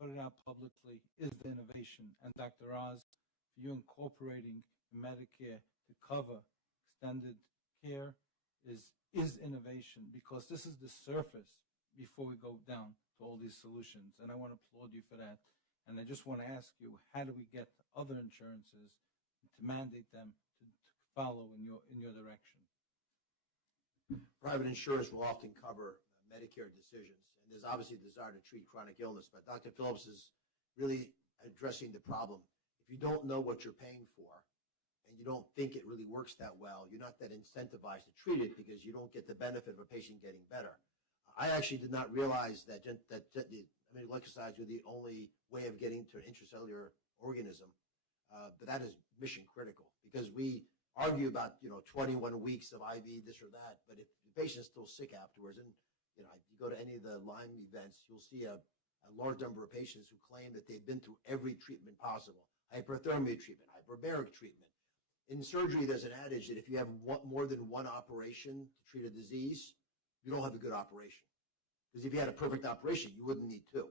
put it out publicly, is the innovation. And Dr. Oz, for you incorporating Medicare to cover extended care is innovation, because this is the surface before we go down to all these solutions. And I want to applaud you for that. And I just want to ask you, how do we get other insurances to mandate them to follow in your direction? Private insurers will often cover Medicare decisions, and there's obviously a desire to treat chronic illness, but Dr. Phillips is really addressing the problem. If you don't know what you're paying for and you don't think it really works that well, you're not that incentivized to treat it because you don't get the benefit of a patient getting better. I actually did not realize that glycosides were the only way of getting to an intracellular organism, but that is mission critical, because we argue about 21 weeks of IV this or that, but if the patient's still sick afterwards, and you go to any of the Lyme events, you'll see a large number of patients who claim that they've been through every treatment possible: hyperthermia treatment, hyperbaric treatment. In surgery, there's an adage that if you have more than one operation to treat a disease, you don't have a good operation. Because if you had a perfect operation, you wouldn't need two.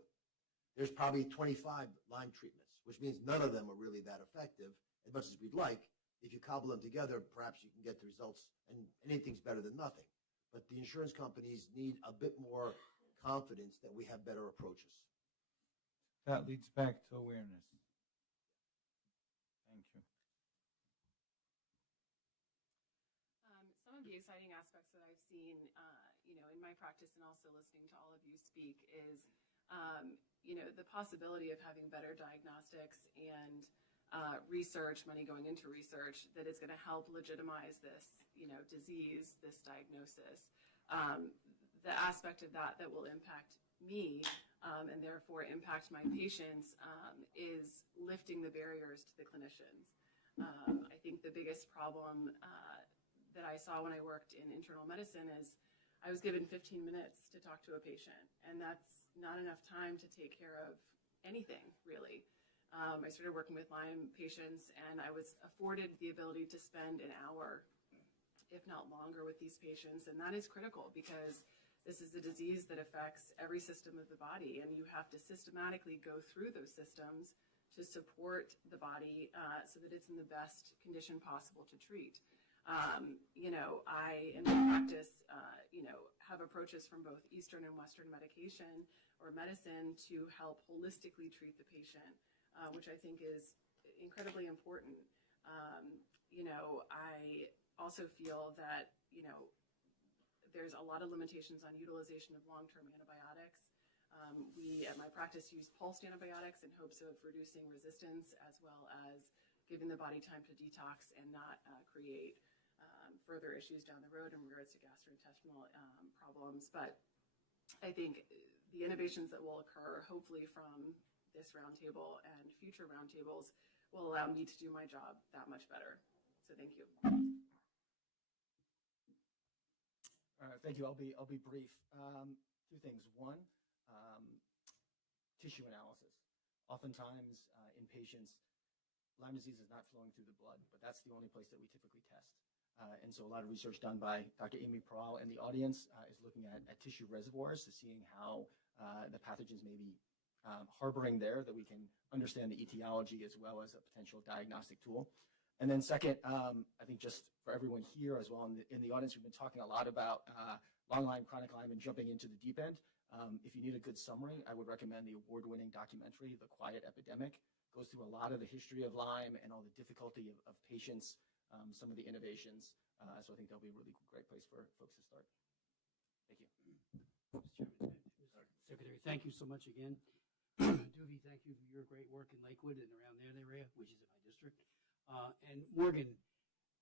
There's probably 25 Lyme treatments, which means none of them are really that effective, as much as we'd like. If you cobble them together, perhaps you can get the results, and anything's better than nothing. But the insurance companies need a bit more confidence that we have better approaches. That leads back to awareness. Thank you. Some of the exciting aspects that I've seen, in my practice and also listening to all of you speak is, the possibility of having better diagnostics and research, money going into research that is going to help legitimize this, disease, this diagnosis. The aspect of that will impact me and therefore impact my patients is lifting the barriers to the clinicians. I think the biggest problem that I saw when I worked in internal medicine is I was given 15 minutes to talk to a patient, and that's not enough time to take care of anything, really. I started working with Lyme patients, and I was afforded the ability to spend an hour, if not longer, with these patients, and that is critical because this is a disease that affects every system of the body, and you have to systematically go through those systems to support the body so that it's in the best condition possible to treat. I, in my practice, have approaches from both Eastern and Western medication or medicine to help holistically treat the patient, which I think is incredibly important. I also feel that, there's a lot of limitations on utilization of long-term antibiotics. We, at my practice, use pulsed antibiotics in hopes of reducing resistance as well as giving the body time to detox and not create further issues down the road in regards to gastrointestinal problems. But I think the innovations that will occur, hopefully from this roundtable and future roundtables, will allow me to do my job that much better. So thank you. Thank you. I'll be brief. Two things. One, tissue analysis. Oftentimes in patients, Lyme disease is not flowing through the blood, but that's the only place that we typically test. And so a lot of research done by Dr. Amy Peral in the audience is looking at tissue reservoirs to seeing how the pathogens may be harboring there, that we can understand the etiology as well as a potential diagnostic tool. And then second, I think just for everyone here as well in the audience, we've been talking a lot about long Lyme, chronic Lyme, and jumping into the deep end. If you need a good summary, I would recommend the award-winning documentary, The Quiet Epidemic. Goes through a lot of the history of Lyme and all the difficulty of patients, some of the innovations. So I think that'll be a really great place for folks to start. Thank you. Mr. Chairman, Mr. Secretary, thank you so much again. Duvie, thank you for your great work in Lakewood and around that area, which is in my district. And Morgan,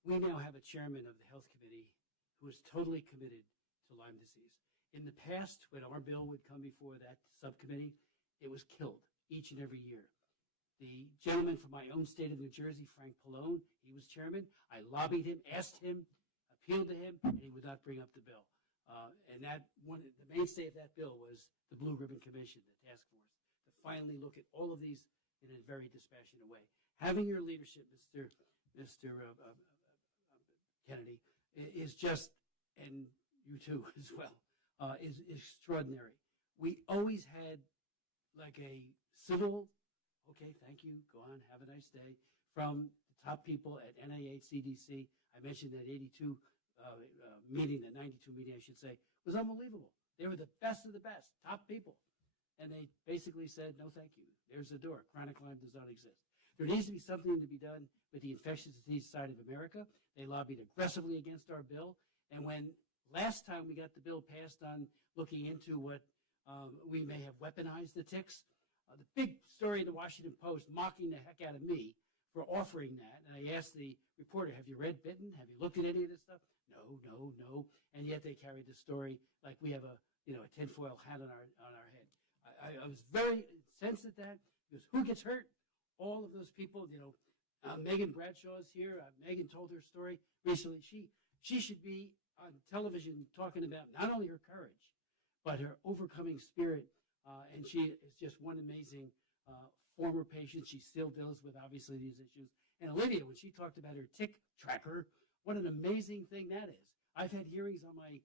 we now have a chairman of the Health Committee who is totally committed to Lyme disease. In the past, when our bill would come before that subcommittee, it was killed each and every year. The gentleman from my own state of New Jersey, Frank Pallone, he was chairman. I lobbied him, asked him, appealed to him, and he would not bring up the bill. And the mainstay of that bill was the Blue Ribbon Commission, the task force, to finally look at all of these in a very dispassionate way. Having your leadership, Mr. Kennedy, is just, and you too as well, is extraordinary. We always had like a civil, okay, thank you, go on, have a nice day, from the top people at NIH, CDC. I mentioned that 82 meeting, the 92 meeting, I should say, was unbelievable. They were the best of the best, top people. And they basically said, no, thank you. There's the door. Chronic Lyme does not exist. There needs to be something to be done with the Infectious Disease Society of America. They lobbied aggressively against our bill. And when last time we got the bill passed on looking into what we may have weaponized the ticks, the big story in the Washington Post mocking the heck out of me for offering that. And I asked the reporter, have you read Bitten? Have you looked at any of this stuff? No. And yet they carried the story like we have a tinfoil hat on our head. I was very incensed at that because who gets hurt? All of those people, Megan Bradshaw's here. Megan told her story recently. She should be on television talking about not only her courage, but her overcoming spirit. And she is just one amazing former patient. She still deals with, obviously, these issues. And Olivia, when she talked about her tick tracker, what an amazing thing that is. I've had hearings on my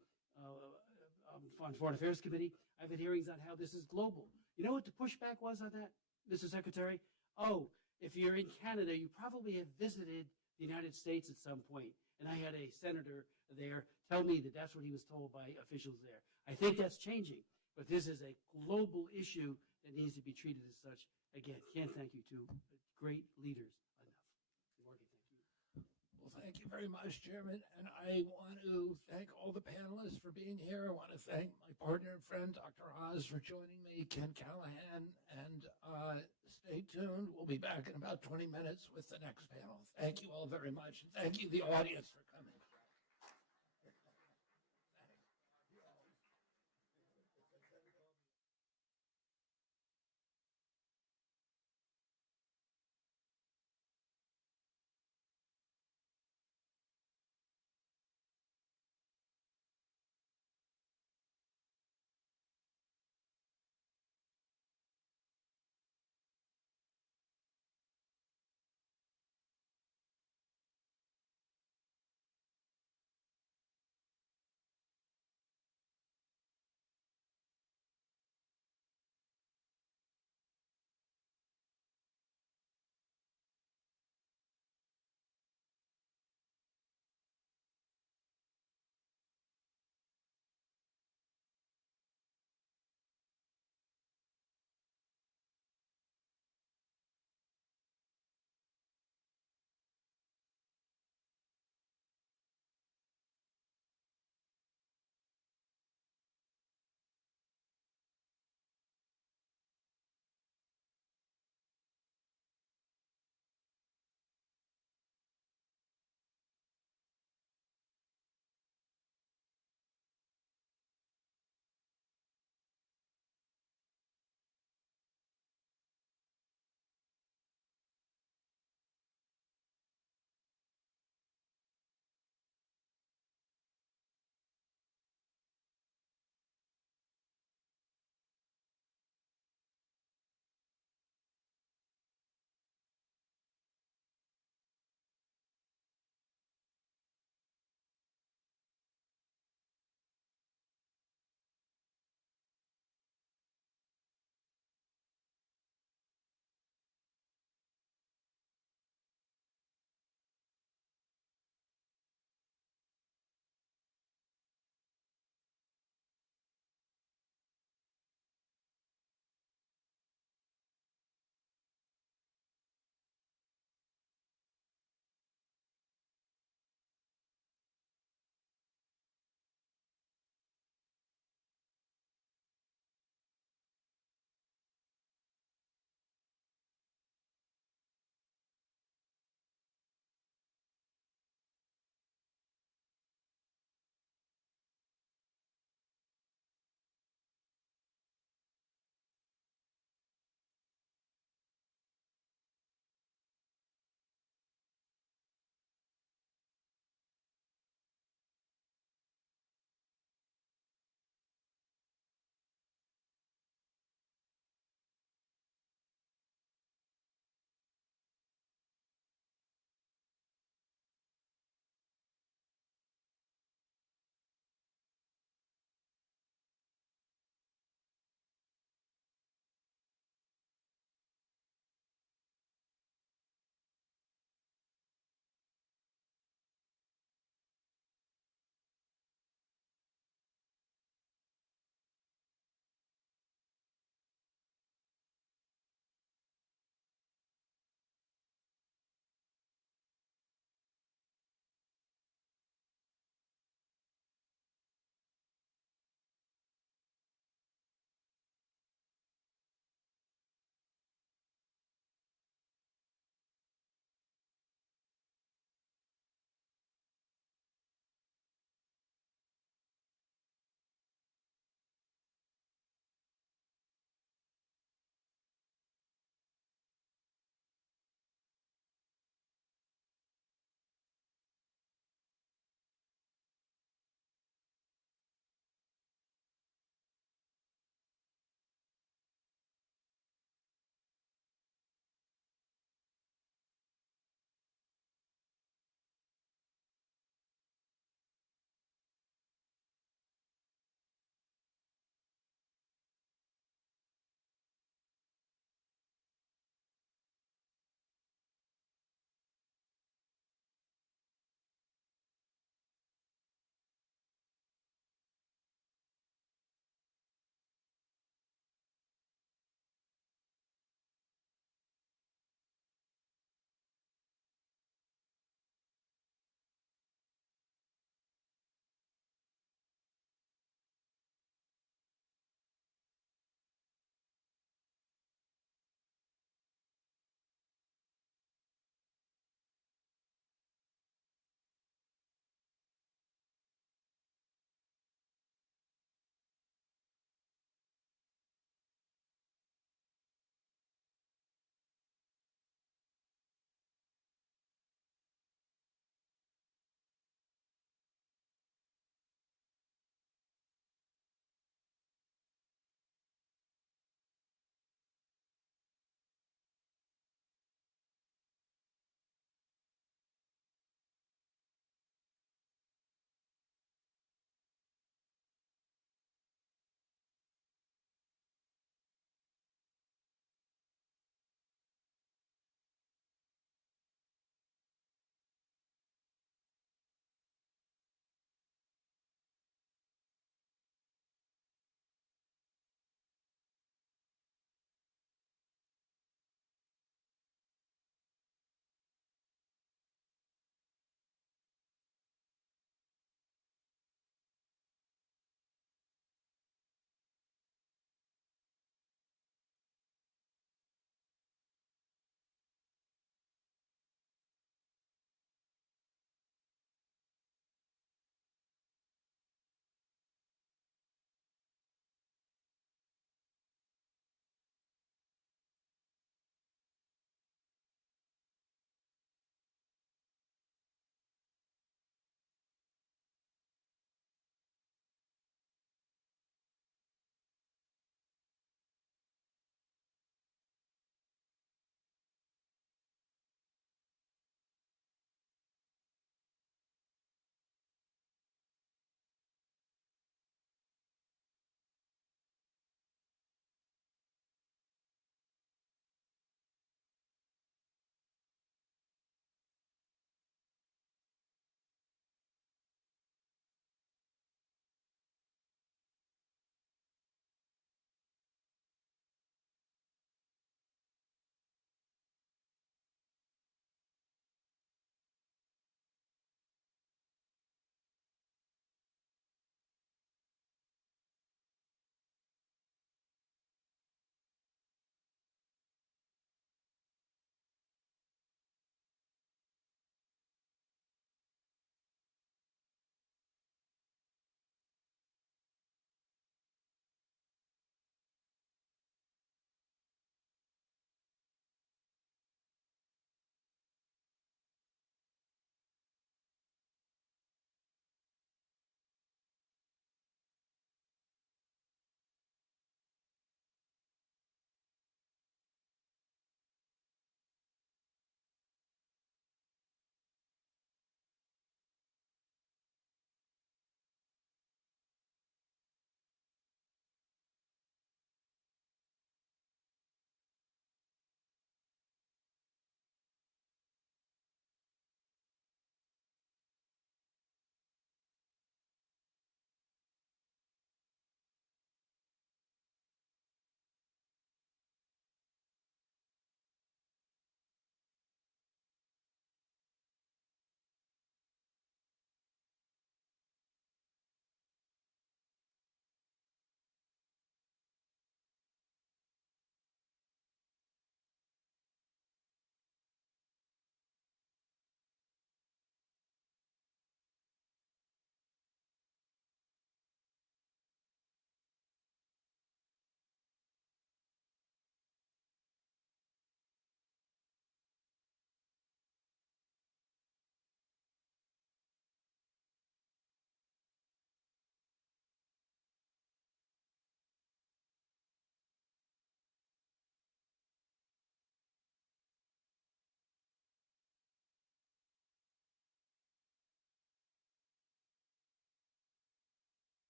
on Foreign Affairs Committee. I've had hearings on how this is global. You know what the pushback was on that, Mr. Secretary? Oh, if you're in Canada, you probably have visited the United States at some point. And I had a senator there tell me that that's what he was told by officials there. I think that's changing, but this is a global issue that needs to be treated as such. Again, can't thank you two great leaders enough. Morgan, thank you. Well, thank you very much, Chairman. And I want to thank all the panelists for being here. I want to thank my partner and friend, Dr. Oz, for joining me, Ken Callahan, and stay tuned. We'll be back in about 20 minutes with the next panel. Thank you all very much. And thank you, the audience, for coming.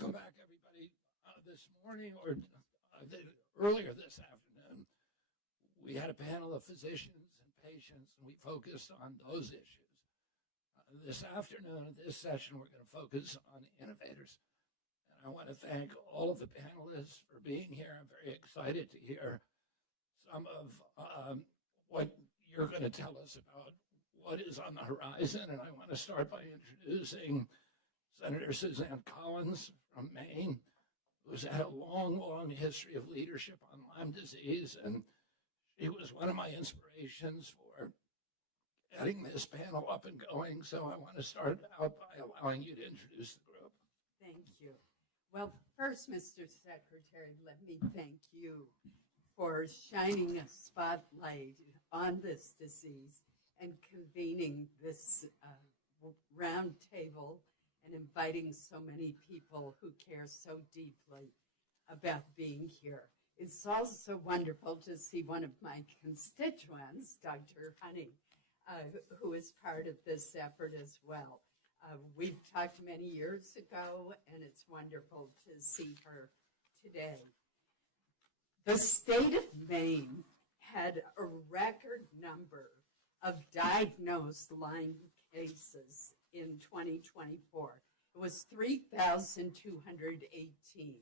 welcome back, everybody. This morning or earlier this afternoon, we had a panel of physicians and patients, and we focused on those issues. This afternoon, this session, we're going to focus on innovators. And I want to thank all of the panelists for being here. I'm very excited to hear some of what you're going to tell us about what is on the horizon. And I want to start by introducing Senator Suzanne Collins from Maine, who's had a long, long history of leadership on Lyme disease. And she was one of my inspirations for getting this panel up and going. So I want to start out by allowing you to introduce the group. Thank you. Well, first, Mr. Secretary, let me thank you for shining a spotlight on this disease and convening this round table and inviting so many people who care so deeply about being here. It's also wonderful to see one of my constituents, Dr. Honey, who is part of this effort as well. We've talked many years ago, and it's wonderful to see her today. The state of Maine had a record number of diagnosed Lyme cases in 2024. It was 3,218.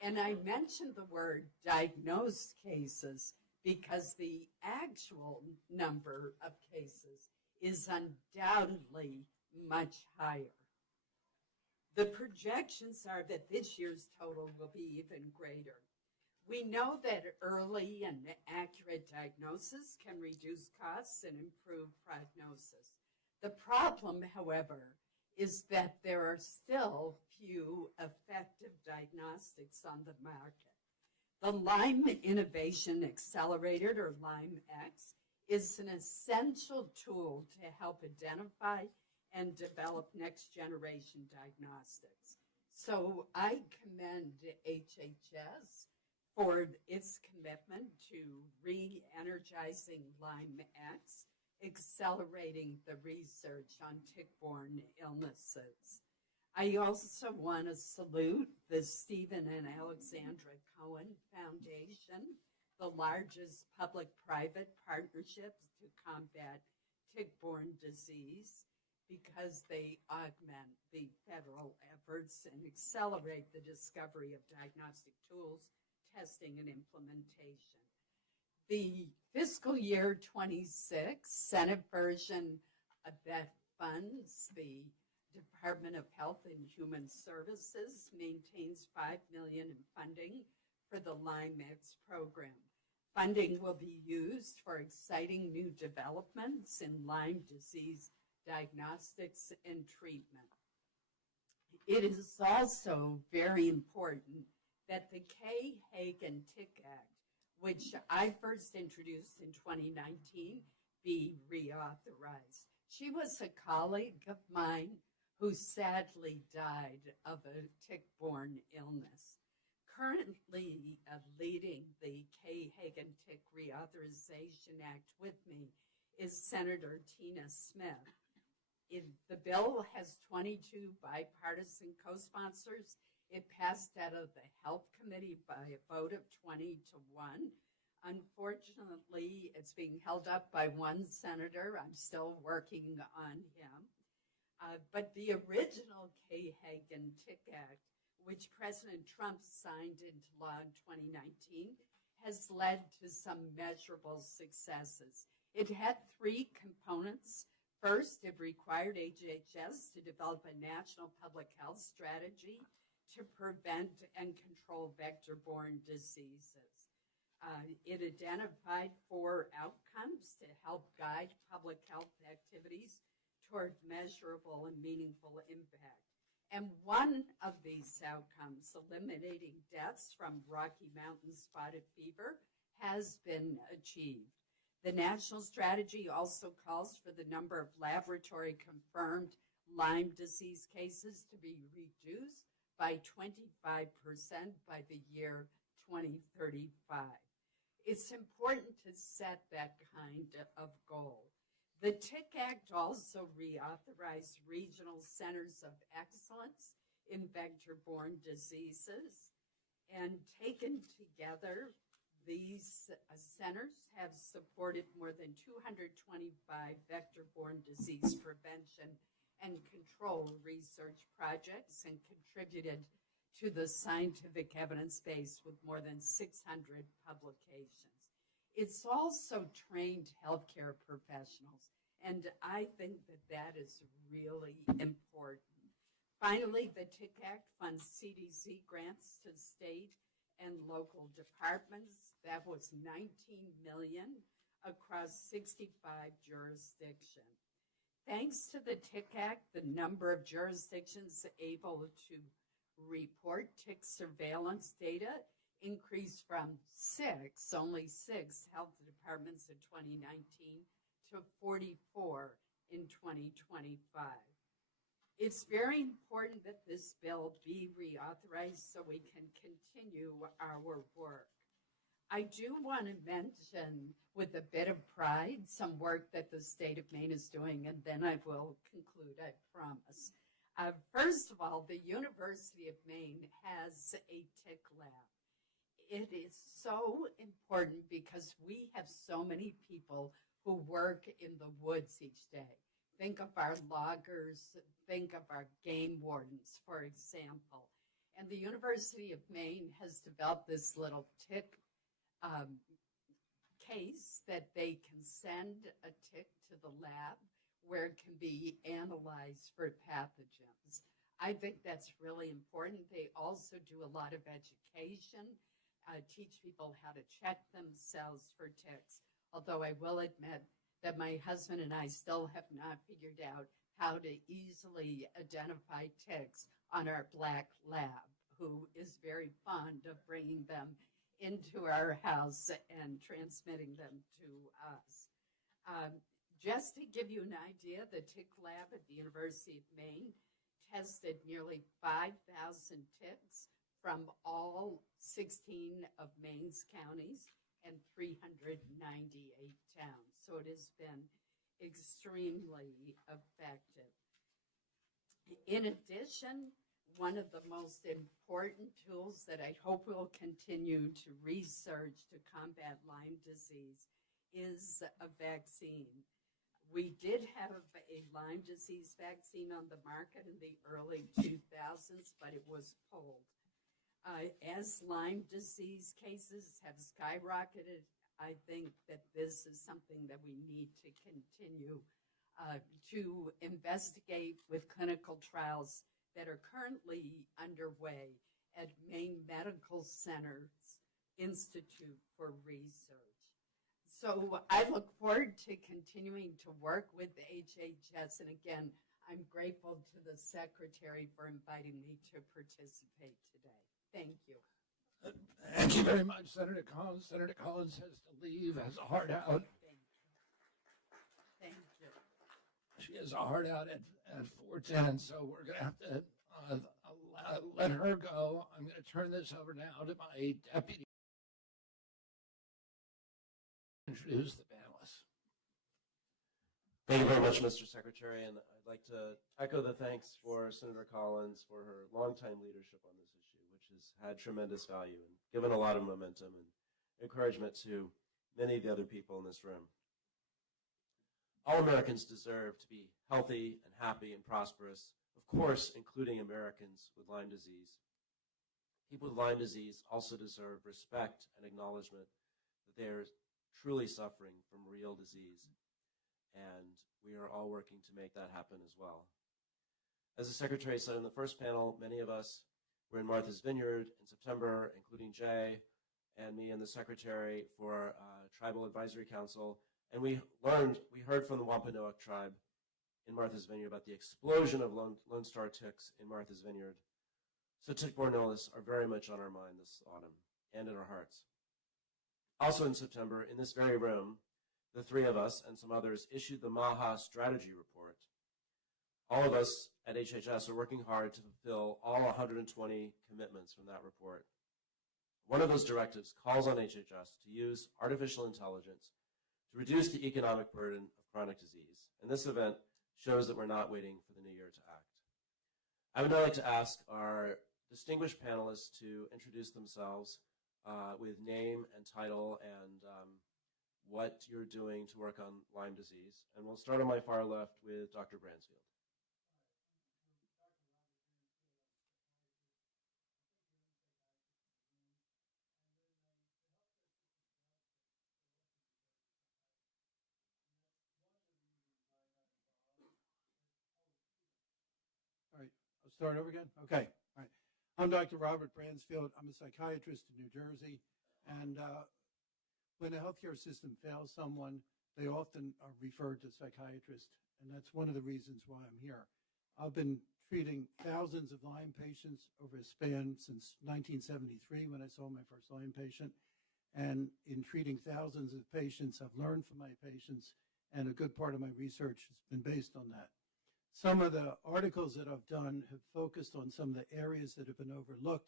And I mentioned the word diagnosed cases because the actual number of cases is undoubtedly much higher. The projections are that this year's total will be even greater. We know that early and accurate diagnosis can reduce costs and improve prognosis. The problem, however, is that there are still few effective diagnostics on the market. The Lyme Innovation Accelerator, or Lyme-X, is an essential tool to help identify and develop next-generation diagnostics. So I commend HHS for its commitment to re-energizing Lyme-X, accelerating the research on tick-borne illnesses. I also want to salute the Stephen and Alexandra Cohen Foundation, the largest public-private partnership to combat tick-borne disease, because they augment the federal efforts and accelerate the discovery of diagnostic tools, testing, and implementation. The fiscal year 26 Senate version that funds the Department of Health and Human Services maintains $5 million in funding for the Lyme-X program. Funding will be used for exciting new developments in Lyme disease diagnostics and treatment. It is also very important that the Kay Hagan Tick Act, which I first introduced in 2019, be reauthorized. She was a colleague of mine who sadly died of a tick-borne illness. Currently leading the Kay Hagan Tick Reauthorization Act with me is Senator Tina Smith. The bill has 22 bipartisan co-sponsors. It passed out of the Health Committee by a vote of 20 to 1. Unfortunately, it's being held up by one senator. I'm still working on him. But the original Kay Hagan Tick Act, which President Trump signed into law in 2019, has led to some measurable successes. It had three components. First, it required HHS to develop a national public health strategy to prevent and control vector-borne diseases. It identified 4 outcomes to help guide public health activities toward measurable and meaningful impact. And one of these outcomes, eliminating deaths from Rocky Mountain spotted fever, has been achieved. The national strategy also calls for the number of laboratory-confirmed Lyme disease cases to be reduced by 25% by the year 2035. It's important to set that kind of goal. The Tick Act also reauthorized regional centers of excellence in vector-borne diseases. And taken together, these centers have supported more than 225 vector-borne disease prevention and control research projects and contributed to the scientific evidence base with more than 600 publications. It's also trained healthcare professionals, and I think that that is really important. Finally, the TIC Act funds CDC grants to state and local departments. That was $19 million across 65 jurisdictions. Thanks to the TIC Act, the number of jurisdictions able to report tick surveillance data increased from only six health departments in 2019 to 44 in 2025. It's very important that this bill be reauthorized so we can continue our work. I do want to mention with a bit of pride some work that the state of Maine is doing, and then I will conclude, I promise. First of all, the University of Maine has a tick lab. It is so important because we have so many people who work in the woods each day. Think of our loggers, think of our game wardens, for example. And the University of Maine has developed this little tick case that they can send a tick to the lab where it can be analyzed for pathogens. I think that's really important. They also do a lot of education, teach people how to check themselves for ticks, although I will admit that my husband and I still have not figured out how to easily identify ticks on our black lab, who is very fond of bringing them into our house and transmitting them to us. Just to give you an idea, the tick lab at the University of Maine tested nearly 5,000 ticks from all 16 of Maine's counties and 398 towns. So it has been extremely effective. In addition, one of the most important tools that I hope we'll continue to research to combat Lyme disease is a vaccine. We did have a Lyme disease vaccine on the market in the early 2000s, but it was pulled. As Lyme disease cases have skyrocketed, I think that this is something that we need to continue to investigate with clinical trials that are currently underway at Maine Medical Center's Institute for Research. So I look forward to continuing to work with the HHS, and again, I'm grateful to the Secretary for inviting me to participate today. Thank you. Thank you very much, Senator Collins. Senator Collins has to leave, has a heart out. Thank you. She has a heart out at 4:10, so we're going to have to let her go. I'm going to turn this over now to my deputy. Introduce the panelists. Thank you very much, Mr. Secretary, and I'd like to echo the thanks for Senator Collins for her longtime leadership on this issue, which has had tremendous value and given a lot of momentum and encouragement to many of the other people in this room. All Americans deserve to be healthy and happy and prosperous, of course, including Americans with Lyme disease. People with Lyme disease also deserve respect and acknowledgement that they are truly suffering from real disease, and we are all working to make that happen as well. As the Secretary said in the first panel, many of us were in Martha's Vineyard in September, including Jay and me and the Secretary for Tribal Advisory Council, and we heard from the Wampanoag tribe in Martha's Vineyard about the explosion of Lone Star ticks in Martha's Vineyard. So tick-borne illness are very much on our mind this autumn and in our hearts. Also in September, in this very room, the three of us and some others issued the MAHA strategy report. All of us at HHS are working hard to fulfill all 120 commitments from that report. One of those directives calls on HHS to use artificial intelligence to reduce the economic burden of chronic disease. And this event shows that we're not waiting for the new year to act. I would now like to ask our distinguished panelists to introduce themselves with name and title and what you're doing to work on Lyme disease. And we'll start on my far left with Dr. Bransfield. All right, I'll start over again. Okay, all right. I'm Dr. Robert Bransfield. I'm a psychiatrist in New Jersey. And when a healthcare system fails someone, they often are referred to psychiatrists. And that's one of the reasons why I'm here. I've been treating thousands of Lyme patients over a span since 1973 when I saw my first Lyme patient. And in treating thousands of patients, I've learned from my patients, and a good part of my research has been based on that. Some of the articles that I've done have focused on some of the areas that have been overlooked.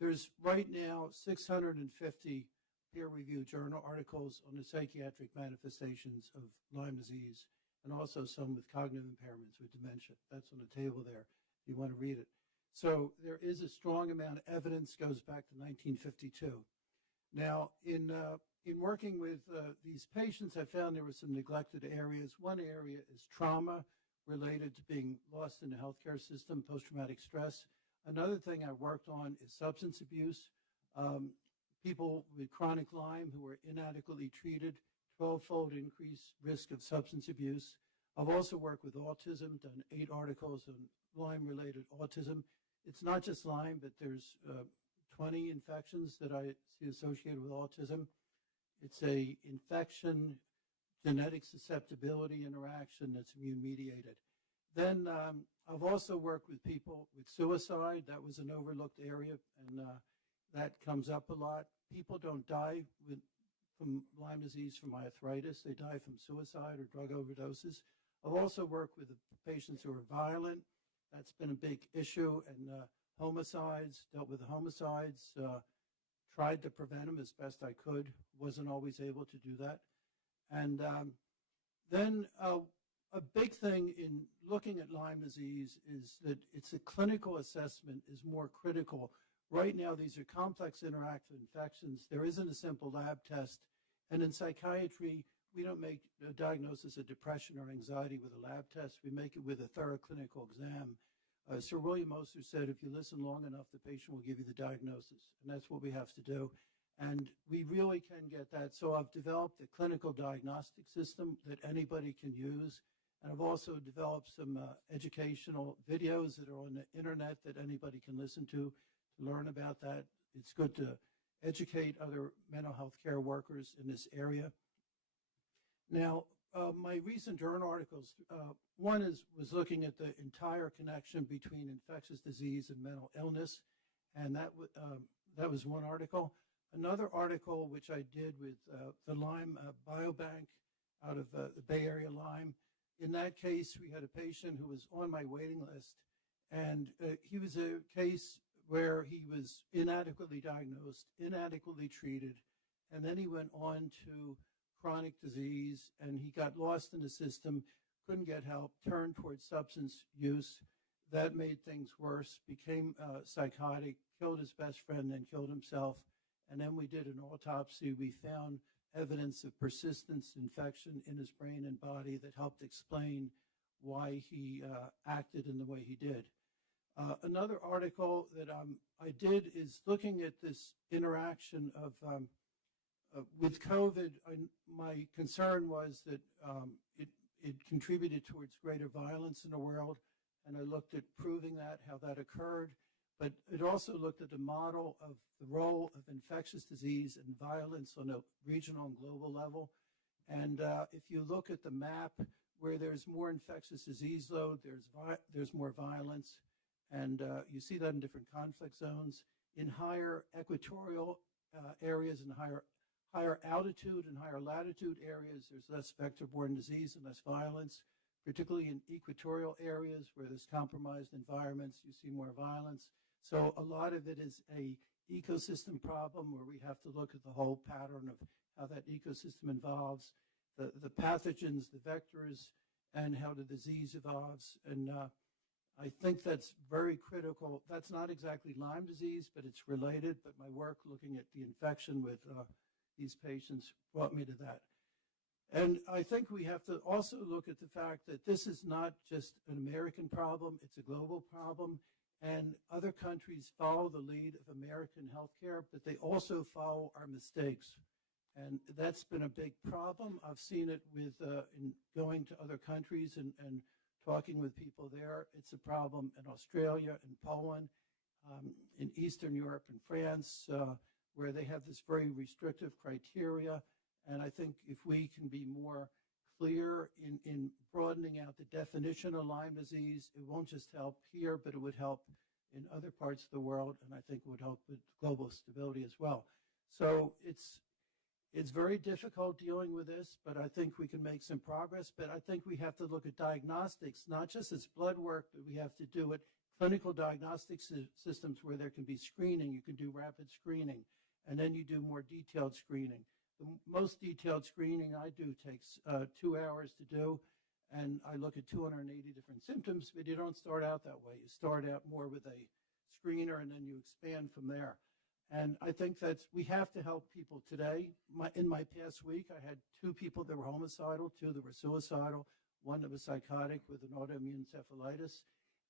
There's right now 650 peer-reviewed journal articles on the psychiatric manifestations of Lyme disease, and also some with cognitive impairments with dementia. That's on the table there if you want to read it. So there is a strong amount of evidence, goes back to 1952. Now, in working with these patients, I found there were some neglected areas. One area is trauma related to being lost in the healthcare system, post-traumatic stress. Another thing I worked on is substance abuse. People with chronic Lyme who are inadequately treated, 12-fold increased risk of substance abuse. I've also worked with autism, done 8 articles on Lyme-related autism. It's not just Lyme, but there's 20 infections that I see associated with autism. It's a infection, genetic susceptibility interaction that's immune-mediated. Then I've also worked with people with suicide. That was an overlooked area, and that comes up a lot. People don't die from Lyme disease from arthritis. They die from suicide or drug overdoses. I've also worked with patients who are violent. That's been a big issue. And homicides, dealt with homicides, tried to prevent them as best I could. Wasn't always able to do that. And then a big thing in looking at Lyme disease is that it's a clinical assessment is more critical. Right now, these are complex interactive infections. There isn't a simple lab test. And in psychiatry, we don't make a diagnosis of depression or anxiety with a lab test. We make it with a thorough clinical exam. Sir William Oster said, if you listen long enough, the patient will give you the diagnosis. And that's what we have to do. And we really can get that. So I've developed a clinical diagnostic system that anybody can use. And I've also developed some educational videos that are on the internet that anybody can listen to learn about that. It's good to educate other mental health care workers in this area. Now, my recent journal articles, one was looking at the entire connection between infectious disease and mental illness, and that was one article. Another article, which I did with the Lyme Biobank out of the Bay Area Lyme. In that case, we had a patient who was on my waiting list, and he was a case where he was inadequately diagnosed, inadequately treated, and then he went on to chronic disease, and he got lost in the system, couldn't get help, turned towards substance use. That made things worse, became psychotic, killed his best friend, then killed himself. And then we did an autopsy. We found evidence of persistent infection in his brain and body that helped explain why he acted in the way he did. Another article that I did is looking at this interaction of with COVID. My concern was that it contributed towards greater violence in the world, and I looked at proving that, how that occurred. But it also looked at the model of the role of infectious disease and violence on a regional and global level. And if you look at the map, where there's more infectious disease load, there's more violence. And you see that in different conflict zones. In higher equatorial areas and higher altitude and higher latitude areas, there's less vector-borne disease and less violence. Particularly in equatorial areas where there's compromised environments, you see more violence. So a lot of it is a ecosystem problem where we have to look at the whole pattern of how that ecosystem evolves, the pathogens, the vectors, and how the disease evolves. And I think that's very critical. That's not exactly Lyme disease, but it's related. But my work looking at the infection with these patients brought me to that. And I think we have to also look at the fact that this is not just an American problem, it's a global problem. And other countries follow the lead of American healthcare, but they also follow our mistakes. And that's been a big problem. I've seen it with in going to other countries and talking with people there. It's a problem in Australia and Poland, in Eastern Europe and France, where they have this very restrictive criteria. And I think if we can be more clear in broadening out the definition of Lyme disease, it won't just help here, but it would help in other parts of the world, and I think it would help with global stability as well. So it's very difficult dealing with this, but I think we can make some progress. But I think we have to look at diagnostics, not just as blood work, but we have to do it clinical diagnostic systems where there can be screening. You can do rapid screening, and then you do more detailed screening. The most detailed screening I do takes 2 hours to do, and I look at 280 different symptoms, but you don't start out that way. You start out more with a screener, and then you expand from there. And I think that's, we have to help people today. In my past week, I had 2 people that were homicidal, 2 that were suicidal, 1 that was psychotic with an autoimmune encephalitis.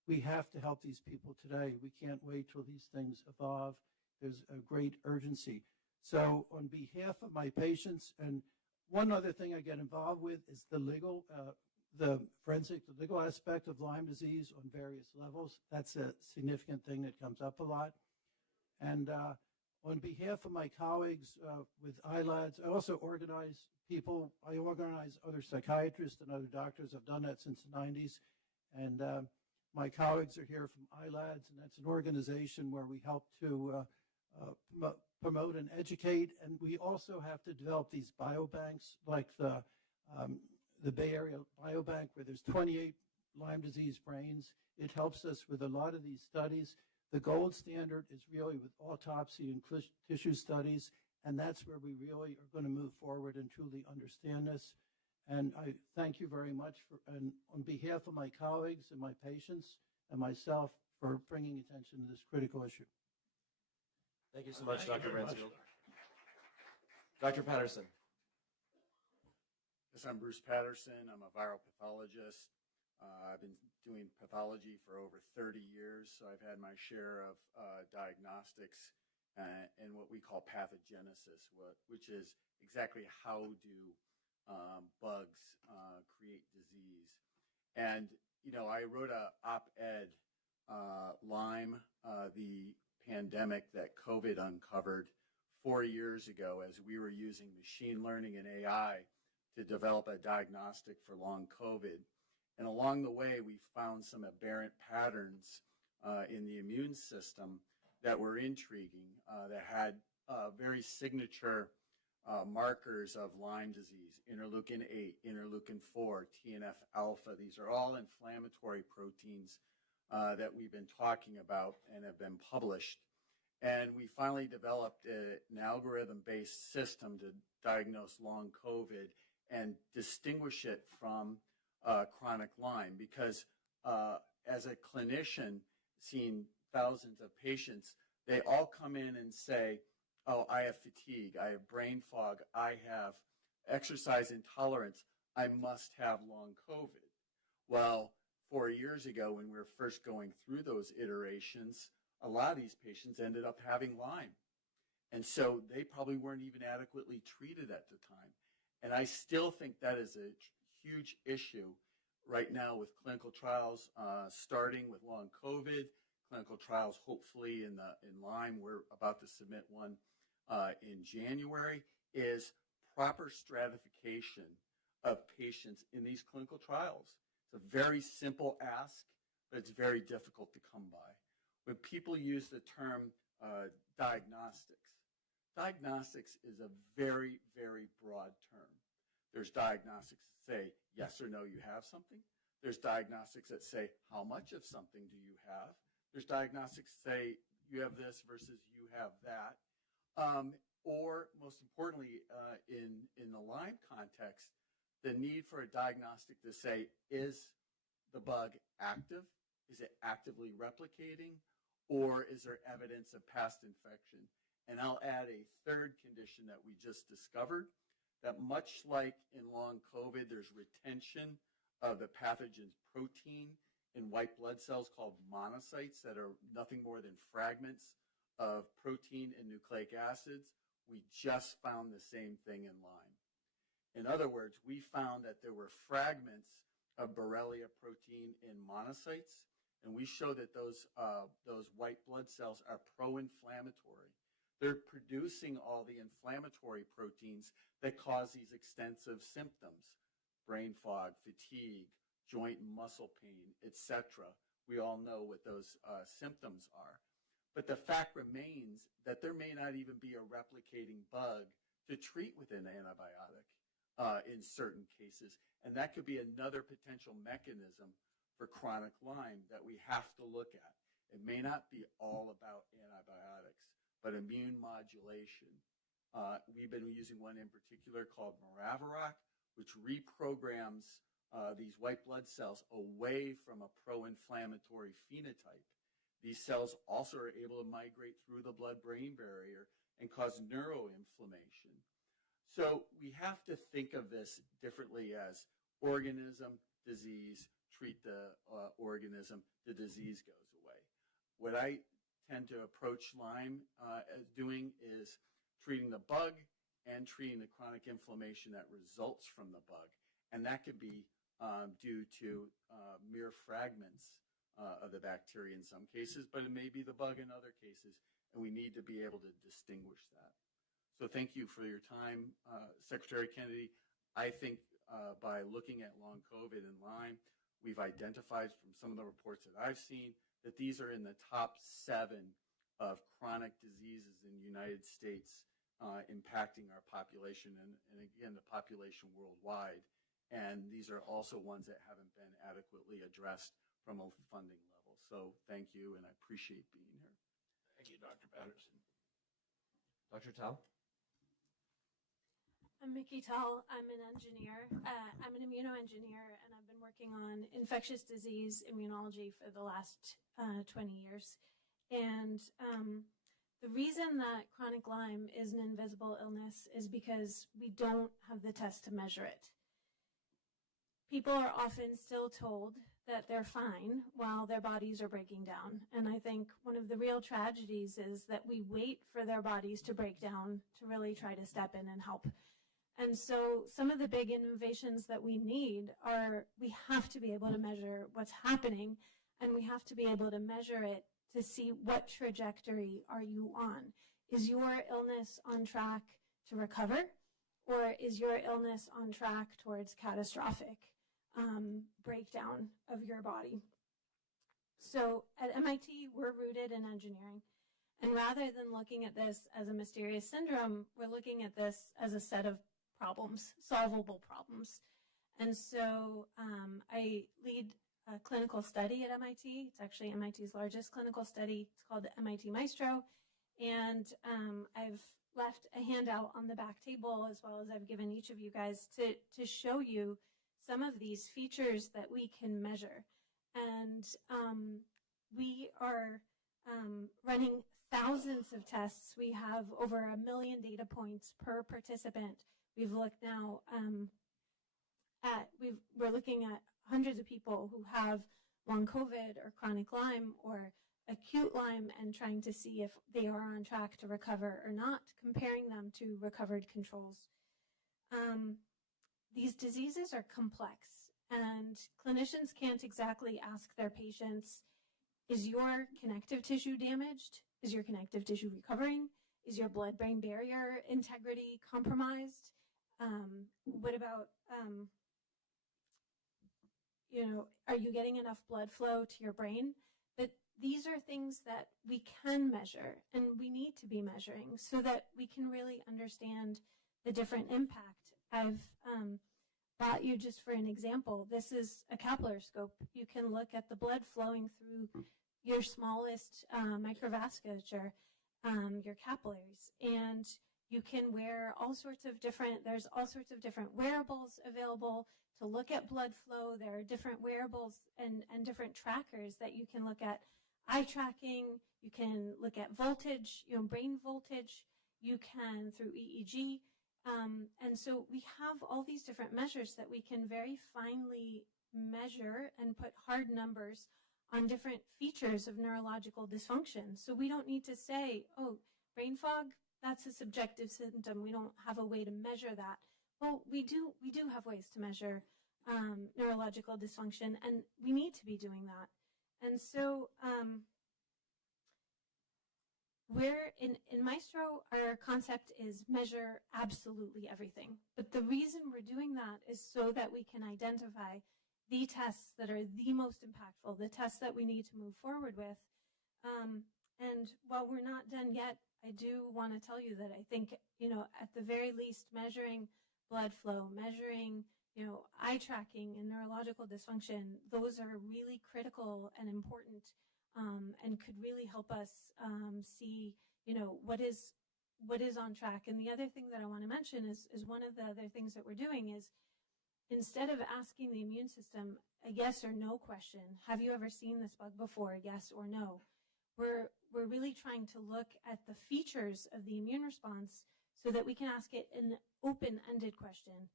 We have to help these people today. We can't wait till these things evolve. There's a great urgency. So on behalf of my patients, and one other thing I get involved with is the legal, the legal aspect of Lyme disease on various levels. That's a significant thing that comes up a lot. And on behalf of my colleagues with ILADS, I also organize people. I organize other psychiatrists and other doctors. I've done that since the 90s. And my colleagues are here from ILADS, and that's an organization where we help to promote and educate. And we also have to develop these biobanks, like the Bay Area Biobank, where there's 28 Lyme disease brains. It helps us with a lot of these studies. The gold standard is really with autopsy and tissue studies, and that's where we really are going to move forward and truly understand this. And I thank you very much and on behalf of my colleagues and my patients and myself for bringing attention to this critical issue. Thank you so much, Dr. Bransfield. Dr. Patterson. Yes, I'm Bruce Patterson. I'm a viral pathologist. I've been doing pathology for over 30 years, so I've had my share of diagnostics and what we call pathogenesis, which is exactly how do bugs create disease. And, you know, I wrote an op-ed, Lyme, the pandemic that COVID uncovered 4 years ago as we were using machine learning and AI to develop a diagnostic for long COVID. And along the way, we found some aberrant patterns in the immune system that were intriguing, that had very signature markers of Lyme disease, interleukin 8, interleukin 4, TNF-alpha. These are all inflammatory proteins that we've been talking about and have been published. And we finally developed an algorithm-based system to diagnose long COVID and distinguish it from chronic Lyme, because as a clinician seeing thousands of patients, they all come in and say, oh, I have fatigue, I have brain fog, I have exercise intolerance, I must have long COVID. Well, 4 years ago when we were first going through those iterations, a lot of these patients ended up having Lyme. And so they probably weren't even adequately treated at the time. And I still think that is a huge issue right now with clinical trials starting with long COVID, clinical trials hopefully in Lyme. We're about to submit one in January, is proper stratification of patients in these clinical trials. It's a very simple ask, but it's very difficult to come by. When people use the term diagnostics, diagnostics is a very, very broad term. There's diagnostics that say yes or no, you have something. There's diagnostics that say how much of something do you have. There's diagnostics that say you have this versus you have that. Or most importantly, in the Lyme context, the need for a diagnostic to say, is the bug active? Is it actively replicating, or is there evidence of past infection? And I'll add a third condition that we just discovered, that much like in long COVID, there's retention of the pathogen's protein in white blood cells called monocytes that are nothing more than fragments of protein and nucleic acids. We just found the same thing in Lyme. In other words, we found that there were fragments of Borrelia protein in monocytes, and we show that those white blood cells are pro-inflammatory. They're producing all the inflammatory proteins that cause these extensive symptoms: brain fog, fatigue, joint and muscle pain, etc. We all know what those symptoms are. But the fact remains that there may not even be a replicating bug to treat with an antibiotic in certain cases. And that could be another potential mechanism for chronic Lyme that we have to look at. It may not be all about antibiotics, but immune modulation. We've been using one in particular called Maraviroc, which reprograms these white blood cells away from a pro-inflammatory phenotype. These cells also are able to migrate through the blood-brain barrier and cause neuroinflammation. So we have to think of this differently as organism, disease, treat the organism, the disease goes away. What I tend to approach Lyme as doing is treating the bug and treating the chronic inflammation that results from the bug. And that could be due to mere fragments of the bacteria in some cases, but it may be the bug in other cases, and we need to be able to distinguish that. So thank you for your time, Secretary Kennedy. I think by looking at long COVID and Lyme, we've identified from some of the reports that I've seen that these are in the top 7 of chronic diseases in the United States impacting our population and again, the population worldwide. And these are also ones that haven't been adequately addressed from a funding level. So thank you, and I appreciate being here. Thank you, Dr. Patterson. Dr. Tal? I'm Mickey Tull. I'm an engineer. I'm an immunoengineer, and I've been working on infectious disease immunology for the last 20 years. And the reason that chronic Lyme is an invisible illness is because we don't have the test to measure it. People are often still told that they're fine while their bodies are breaking down. And I think one of the real tragedies is that we wait for their bodies to break down to really try to step in and help. And so some of the big innovations that we need are, we have to be able to measure what's happening, and we have to be able to measure it to see what trajectory are you on. Is your illness on track to recover, or is your illness on track towards catastrophic breakdown of your body? So at MIT, we're rooted in engineering. And rather than looking at this as a mysterious syndrome, we're looking at this as a set of problems, solvable problems. And so I lead a clinical study at MIT. It's actually MIT's largest clinical study. It's called the MIT Maestro. And I've left a handout on the back table, as well as I've given each of you guys to show you some of these features that we can measure. And we are running thousands of tests. We have over 1 million data points per participant. We've looked now we're looking at hundreds of people who have long COVID or chronic Lyme or acute Lyme and trying to see if they are on track to recover or not, comparing them to recovered controls. These diseases are complex, and clinicians can't exactly ask their patients, is your connective tissue damaged? Is your connective tissue recovering? Is your blood-brain barrier integrity compromised? What about, are you getting enough blood flow to your brain? But these are things that we can measure and we need to be measuring so that we can really understand the different impact. I've brought you just for an example. This is a capillary scope. You can look at the blood flowing through your smallest microvasculature, your capillaries, and you can wear all sorts of different, there's all sorts of different wearables available to look at blood flow. There are different wearables and different trackers that you can look at. Eye tracking, you can look at voltage, brain voltage, you can through EEG. And so we have all these different measures that we can very finely measure and put hard numbers on different features of neurological dysfunction. So we don't need to say, oh, brain fog, that's a subjective symptom. We don't have a way to measure that. Well, we do have ways to measure neurological dysfunction, and we need to be doing that. And so we're in Maestro, our concept is measure absolutely everything. But the reason we're doing that is so that we can identify the tests that are the most impactful, the tests that we need to move forward with. And while we're not done yet, I do want to tell you that I think, at the very least, measuring blood flow, measuring, eye tracking and neurological dysfunction, those are really critical and important, and could really help us see, what is on track. And the other thing that I want to mention is one of the other things that we're doing is, instead of asking the immune system a yes or no question, have you ever seen this bug before, yes or no? We're really trying to look at the features of the immune response so that we can ask it an open-ended question.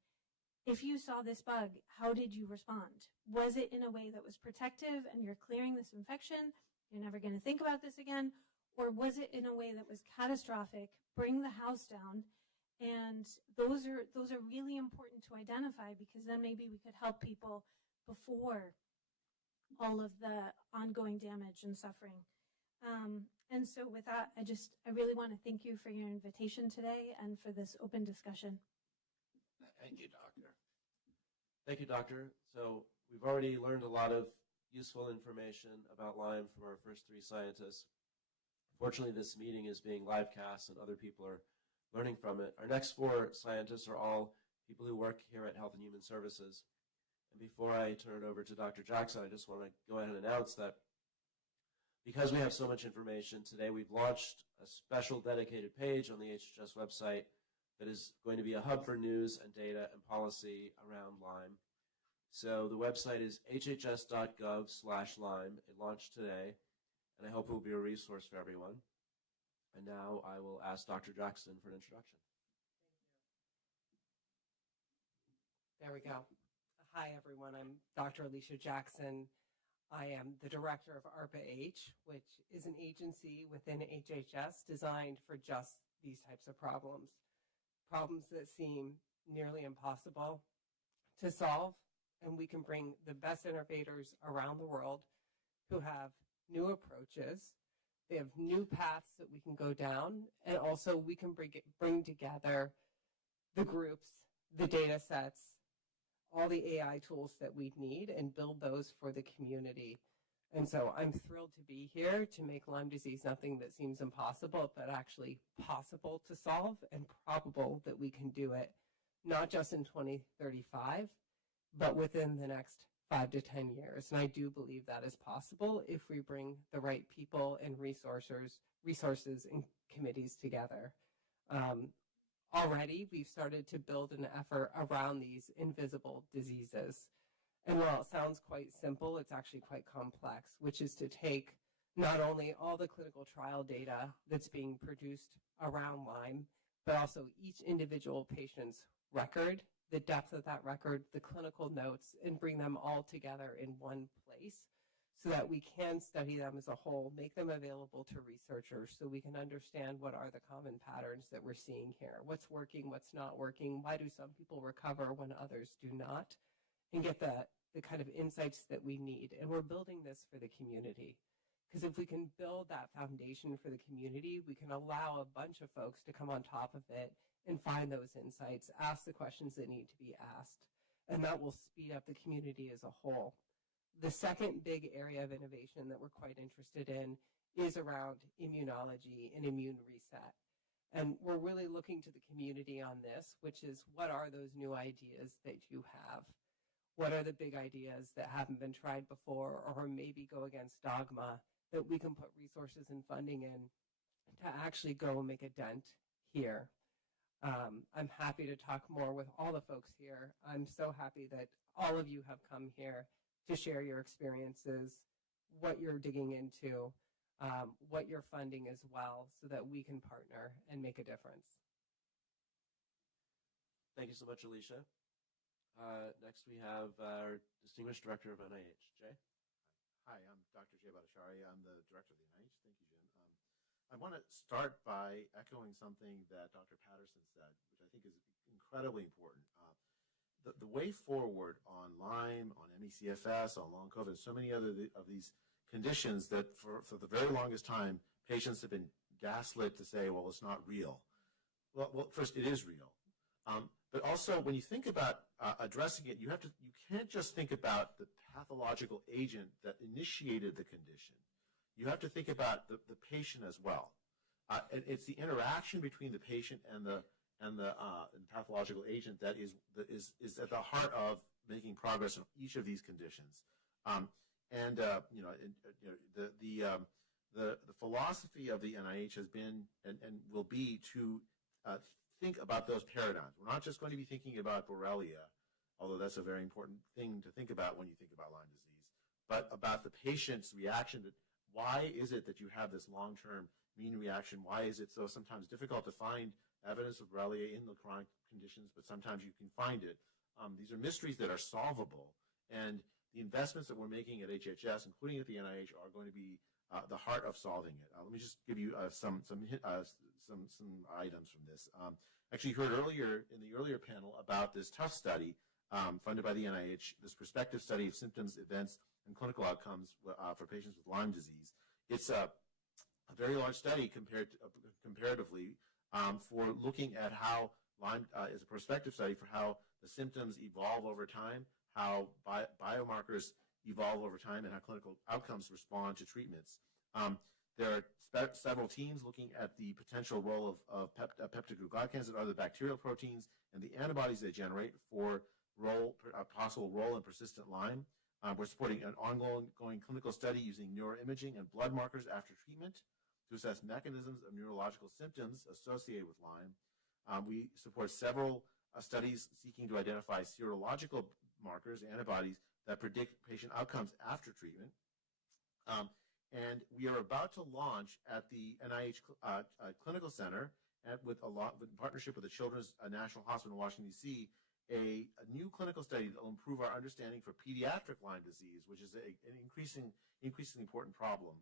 If you saw this bug, how did you respond? Was it in a way that was protective and you're clearing this infection, you're never going to think about this again? Or was it in a way that was catastrophic, bring the house down? And those are really important to identify, because then maybe we could help people before all of the ongoing damage and suffering. And so with that, I really want to thank you for your invitation today and for this open discussion. Thank you, Doctor. Thank you, Doctor. So we've already learned a lot of useful information about Lyme from our first three scientists. Fortunately, this meeting is being live cast and other people are learning from it. Our next four scientists are all people who work here at Health and Human Services. And before I turn it over to Dr. Jackson, I just want to go ahead and announce that because we have so much information today, we've launched a special dedicated page on the HHS website that is going to be a hub for news and data and policy around Lyme. So the website is hhs.gov/Lyme. It launched today, and I hope it will be a resource for everyone. And now I will ask Dr. Jackson for an introduction. There we go. Hi, everyone. I'm Dr. Alicia Jackson. I am the director of ARPA-H, which is an agency within HHS designed for just these types of problems that seem nearly impossible to solve. And we can bring the best innovators around the world who have new approaches. They have new paths that we can go down, and also we can bring together the groups, the data sets, all the AI tools that we need, and build those for the community. And so I'm thrilled to be here to make Lyme disease something that seems impossible, but actually possible to solve, and probable that we can do it, not just in 2035, but within the next 5 to 10 years. And I do believe that is possible if we bring the right people and resources and committees together. Already, we've started to build an effort around these invisible diseases. And while it sounds quite simple, it's actually quite complex, which is to take not only all the clinical trial data that's being produced around Lyme, but also each individual patient's record, the depth of that record, the clinical notes, and bring them all together in one place so that we can study them as a whole, make them available to researchers so we can understand what are the common patterns that we're seeing here, what's working, what's not working, why do some people recover when others do not, and get the kind of insights that we need. And we're building this for the community, because if we can build that foundation for the community, we can allow a bunch of folks to come on top of it and find those insights, ask the questions that need to be asked, and that will speed up the community as a whole. The second big area of innovation that we're quite interested in is around immunology and immune reset. And we're really looking to the community on this, which is, what are those new ideas that you have? What are the big ideas that haven't been tried before, or maybe go against dogma, that we can put resources and funding in to actually go and make a dent here? I'm happy to talk more with all the folks here. I'm so happy that all of you have come here to share your experiences, what you're digging into, what you're funding as well, so that we can partner and make a difference. Thank you so much, Alicia. Next, we have our Distinguished Director of NIH, Jay. Hi, I'm Dr. Jay Bhattacharya. I'm the Director of the NIH. Thank you, Jim. I want to start by echoing something that Dr. Patterson said, which I think is incredibly important. The way forward on Lyme, on ME/CFS, on long COVID, so many other of these conditions that for the very longest time, patients have been gaslit to say, well, it's not real. Well, first, it is real. But also, when you think about addressing it, you can't just think about the pathological agent that initiated the condition. You have to think about the patient as well. It's the interaction between the patient and the pathological agent that is at the heart of making progress on each of these conditions. The philosophy of the NIH has been and will be to think about those paradigms. We're not just going to be thinking about Borrelia, although that's a very important thing to think about when you think about Lyme disease, but about the patient's reaction to why is it that you have this long-term immune reaction? Why is it so sometimes difficult to find evidence of Borrelia in the chronic conditions, but sometimes you can find it? These are mysteries that are solvable, and the investments that we're making at HHS, including at the NIH, are going to be the heart of solving it. Let me just give you some items from this. Actually, you heard earlier in the earlier panel about this TOUGH study funded by the NIH, this prospective study of symptoms, events, and clinical outcomes for patients with Lyme disease. It's a very large study comparatively for looking at how Lyme is a prospective study for how the symptoms evolve over time, how biomarkers evolve over time, and how clinical outcomes respond to treatments. There are several teams looking at the potential role of peptidoglycans and other bacterial proteins and the antibodies they generate for a possible role in persistent Lyme. We're supporting an ongoing clinical study using neuroimaging and blood markers after treatment to assess mechanisms of neurological symptoms associated with Lyme. We support several studies seeking to identify serological markers, antibodies, that predict patient outcomes after treatment. And we are about to launch at the NIH Clinical Center with partnership with the Children's National Hospital in Washington, D.C., a new clinical study that will improve our understanding for pediatric Lyme disease, which is an increasingly important problem.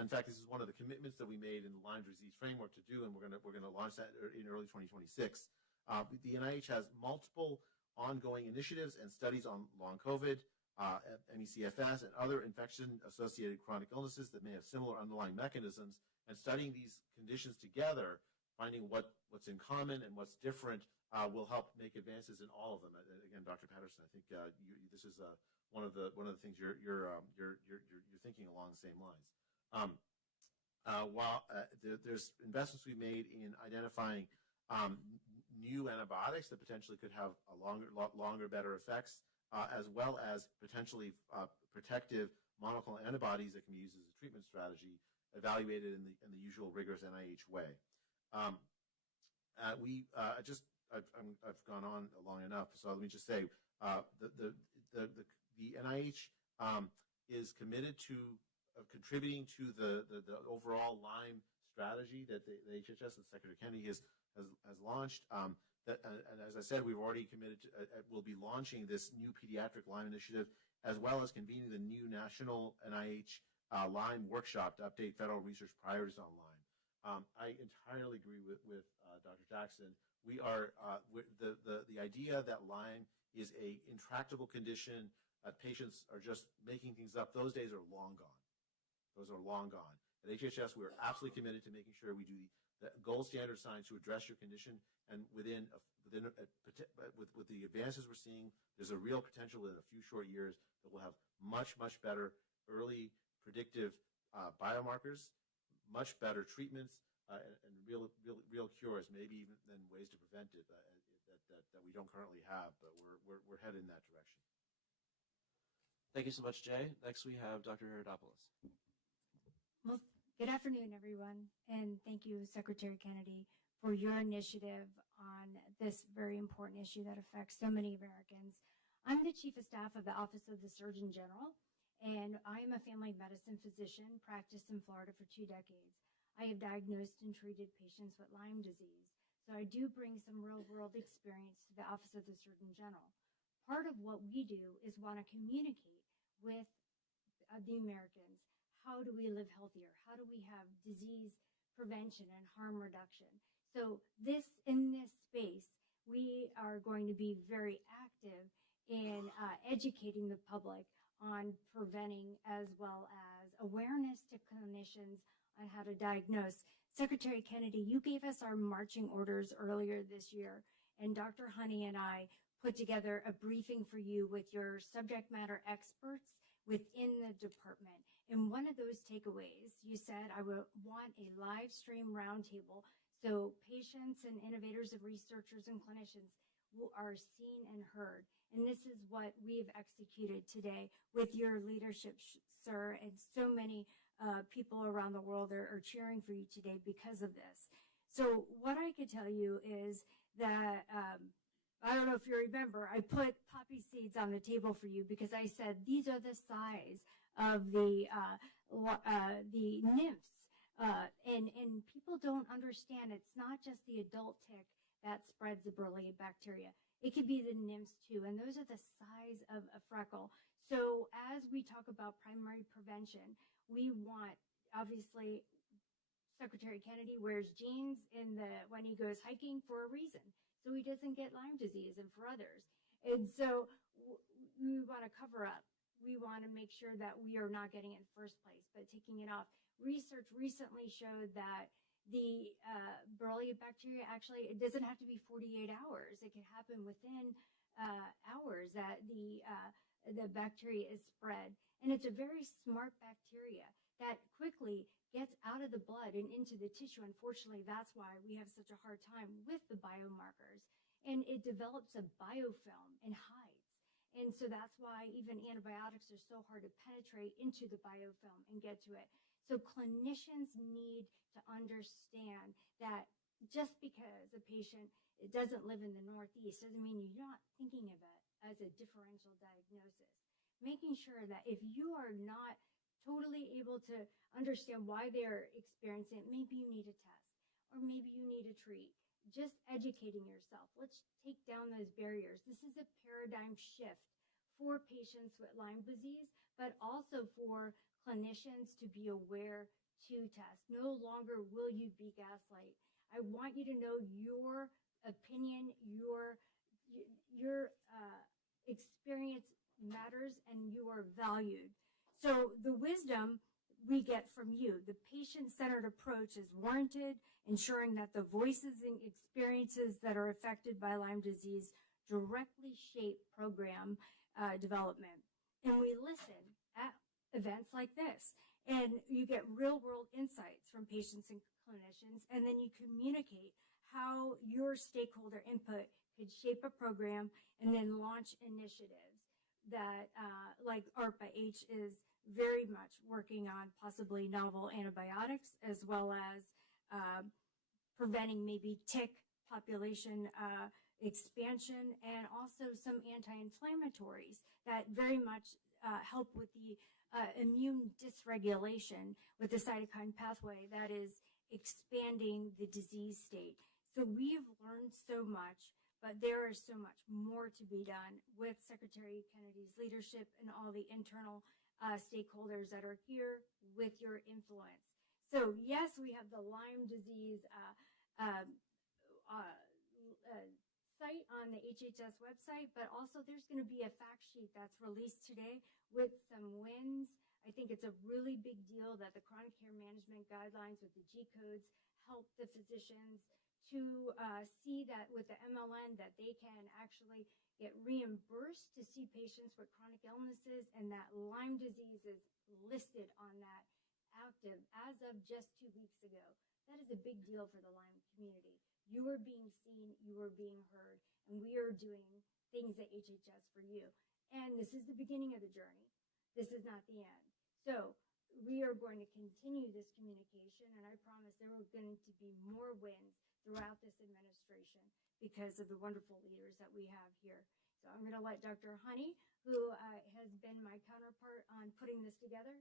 In fact, this is one of the commitments that we made in the Lyme disease framework to do, and we're going to launch that in early 2026. The NIH has multiple ongoing initiatives and studies on long COVID, ME/CFS, and other infection-associated chronic illnesses that may have similar underlying mechanisms, and studying these conditions together, finding what's in common and what's different, will help make advances in all of them. Again, Dr. Patterson, I think this is one of the things you're thinking along the same lines. While there's investments we made in identifying new antibiotics that potentially could have a longer, better effects, as well as potentially protective monoclonal antibodies that can be used as a treatment strategy, evaluated in the usual rigorous NIH way. I've gone on long enough, so let me just say the NIH is committed to contributing to the overall Lyme strategy that the HHS and Secretary Kennedy has launched. And as I said, we've already committed to, we'll be launching this new pediatric Lyme initiative, as well as convening the new national NIH Lyme workshop to update federal research priorities on Lyme. I entirely agree with Dr. Jackson. We are the idea that Lyme is a intractable condition, patients are just making things up. Those days are long gone. Those are long gone. At HHS, we are absolutely committed to making sure we do the gold standard science to address your condition, and with the advances we're seeing, there's a real potential in a few short years that we'll have much better early predictive biomarkers, much better treatments, and real cures, maybe even then ways to prevent it that we don't currently have, but we're headed in that direction. Thank you so much, Jay. Next, we have Dr. Herodopoulos. Well, good afternoon, everyone, and thank you, Secretary Kennedy, for your initiative on this very important issue that affects so many Americans. I'm the Chief of Staff of the Office of the Surgeon General, and I am a family medicine physician, practiced in Florida for 2 decades. I have diagnosed and treated patients with Lyme disease, so I do bring some real-world experience to the Office of the Surgeon General. Part of what we do is want to communicate with the Americans. How do we live healthier? How do we have disease prevention and harm reduction? So in this space, we are going to be very active in educating the public on preventing, as well as awareness to clinicians on how to diagnose. Secretary Kennedy, you gave us our marching orders earlier this year, and Dr. Honey and I put together a briefing for you with your subject matter experts within the department. And one of those takeaways, you said, I would want a live stream roundtable so patients and innovators and researchers and clinicians are seen and heard. And this is what we've executed today with your leadership, sir, and so many people around the world are cheering for you today because of this. So what I could tell you is that, I don't know if you remember, I put poppy seeds on the table for you because I said these are the size of the nymphs. And people don't understand it's not just the adult tick that spreads the Borrelia bacteria. It could be the nymphs too, and those are the size of a freckle. So as we talk about primary prevention, we want, obviously, Secretary Kennedy wears jeans when he goes hiking for a reason, so he doesn't get Lyme disease and for others. And so we want to cover up. We want to make sure that we are not getting it in the first place, but taking it off. Research recently showed that the Borrelia bacteria, actually, it doesn't have to be 48 hours. It can happen within hours that the bacteria is spread. And it's a very smart bacteria that quickly gets out of the blood and into the tissue. Unfortunately, that's why we have such a hard time with the biomarkers. And it develops a biofilm and hides. And so that's why even antibiotics are so hard to penetrate into the biofilm and get to it. So clinicians need to understand that just because a patient doesn't live in the Northeast doesn't mean you're not thinking of it as a differential diagnosis. Making sure that if you are not totally able to understand why they're experiencing it, maybe you need a test or maybe you need to treat. Just educating yourself. Let's take down those barriers. This is a paradigm shift for patients with Lyme disease, but also for clinicians to be aware to test. No longer will you be gaslight. I want you to know your opinion, your experience matters, and you are valued. So the wisdom we get from you, the patient-centered approach is warranted, ensuring that the voices and experiences that are affected by Lyme disease directly shape program development. And we listen at events like this, and you get real-world insights from patients and clinicians, and then you communicate how your stakeholder input could shape a program and then launch initiatives that, like ARPA-H is very much working on possibly novel antibiotics, as well as preventing maybe tick population expansion, and also some anti-inflammatories that very much help with the immune dysregulation with the cytokine pathway that is expanding the disease state. So we've learned so much, but there is so much more to be done with Secretary Kennedy's leadership and all the internal stakeholders that are here with your influence. So yes, we have the Lyme disease site on the HHS website, but also there's going to be a fact sheet that's released today with some wins. I think it's a really big deal that the chronic care management guidelines with the G codes help the physicians to see that with the MLN that they can actually get reimbursed to see patients with chronic illnesses, and that Lyme disease is listed on that active as of just 2 weeks ago. That is a big deal for the Lyme community. You are being seen, you are being heard, and we are doing things at HHS for you. And this is the beginning of the journey. This is not the end. So we are going to continue this communication, and I promise there are going to be more wins throughout this administration because of the wonderful leaders that we have here. So I'm going to let Dr. Honey, who has been my counterpart on putting this together,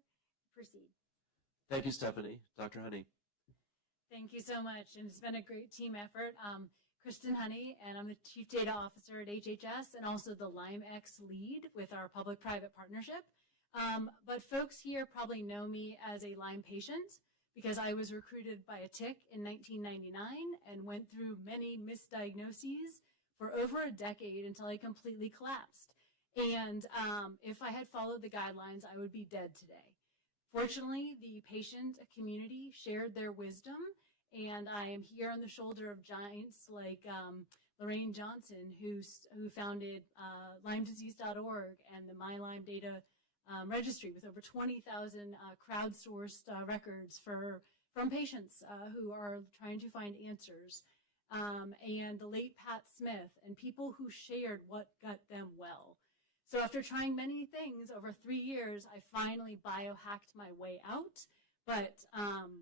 proceed. Thank you, Stephanie. Dr. Honey. Thank you so much. And it's been a great team effort. Kristen Honey, and I'm the Chief Data Officer at HHS and also the LymeX lead with our public-private partnership. But folks here probably know me as a Lyme patient because I was recruited by a tick in 1999 and went through many misdiagnoses for over a decade until I completely collapsed. And if I had followed the guidelines, I would be dead today. Fortunately, the patient community shared their wisdom, and I am here on the shoulder of giants like Lorraine Johnson, who founded LymeDisease.org and the My Lyme Data Registry with over 20,000 crowdsourced records from patients who are trying to find answers, and the late Pat Smith, and people who shared what got them well. So after trying many things over 3 years, I finally biohacked my way out. But,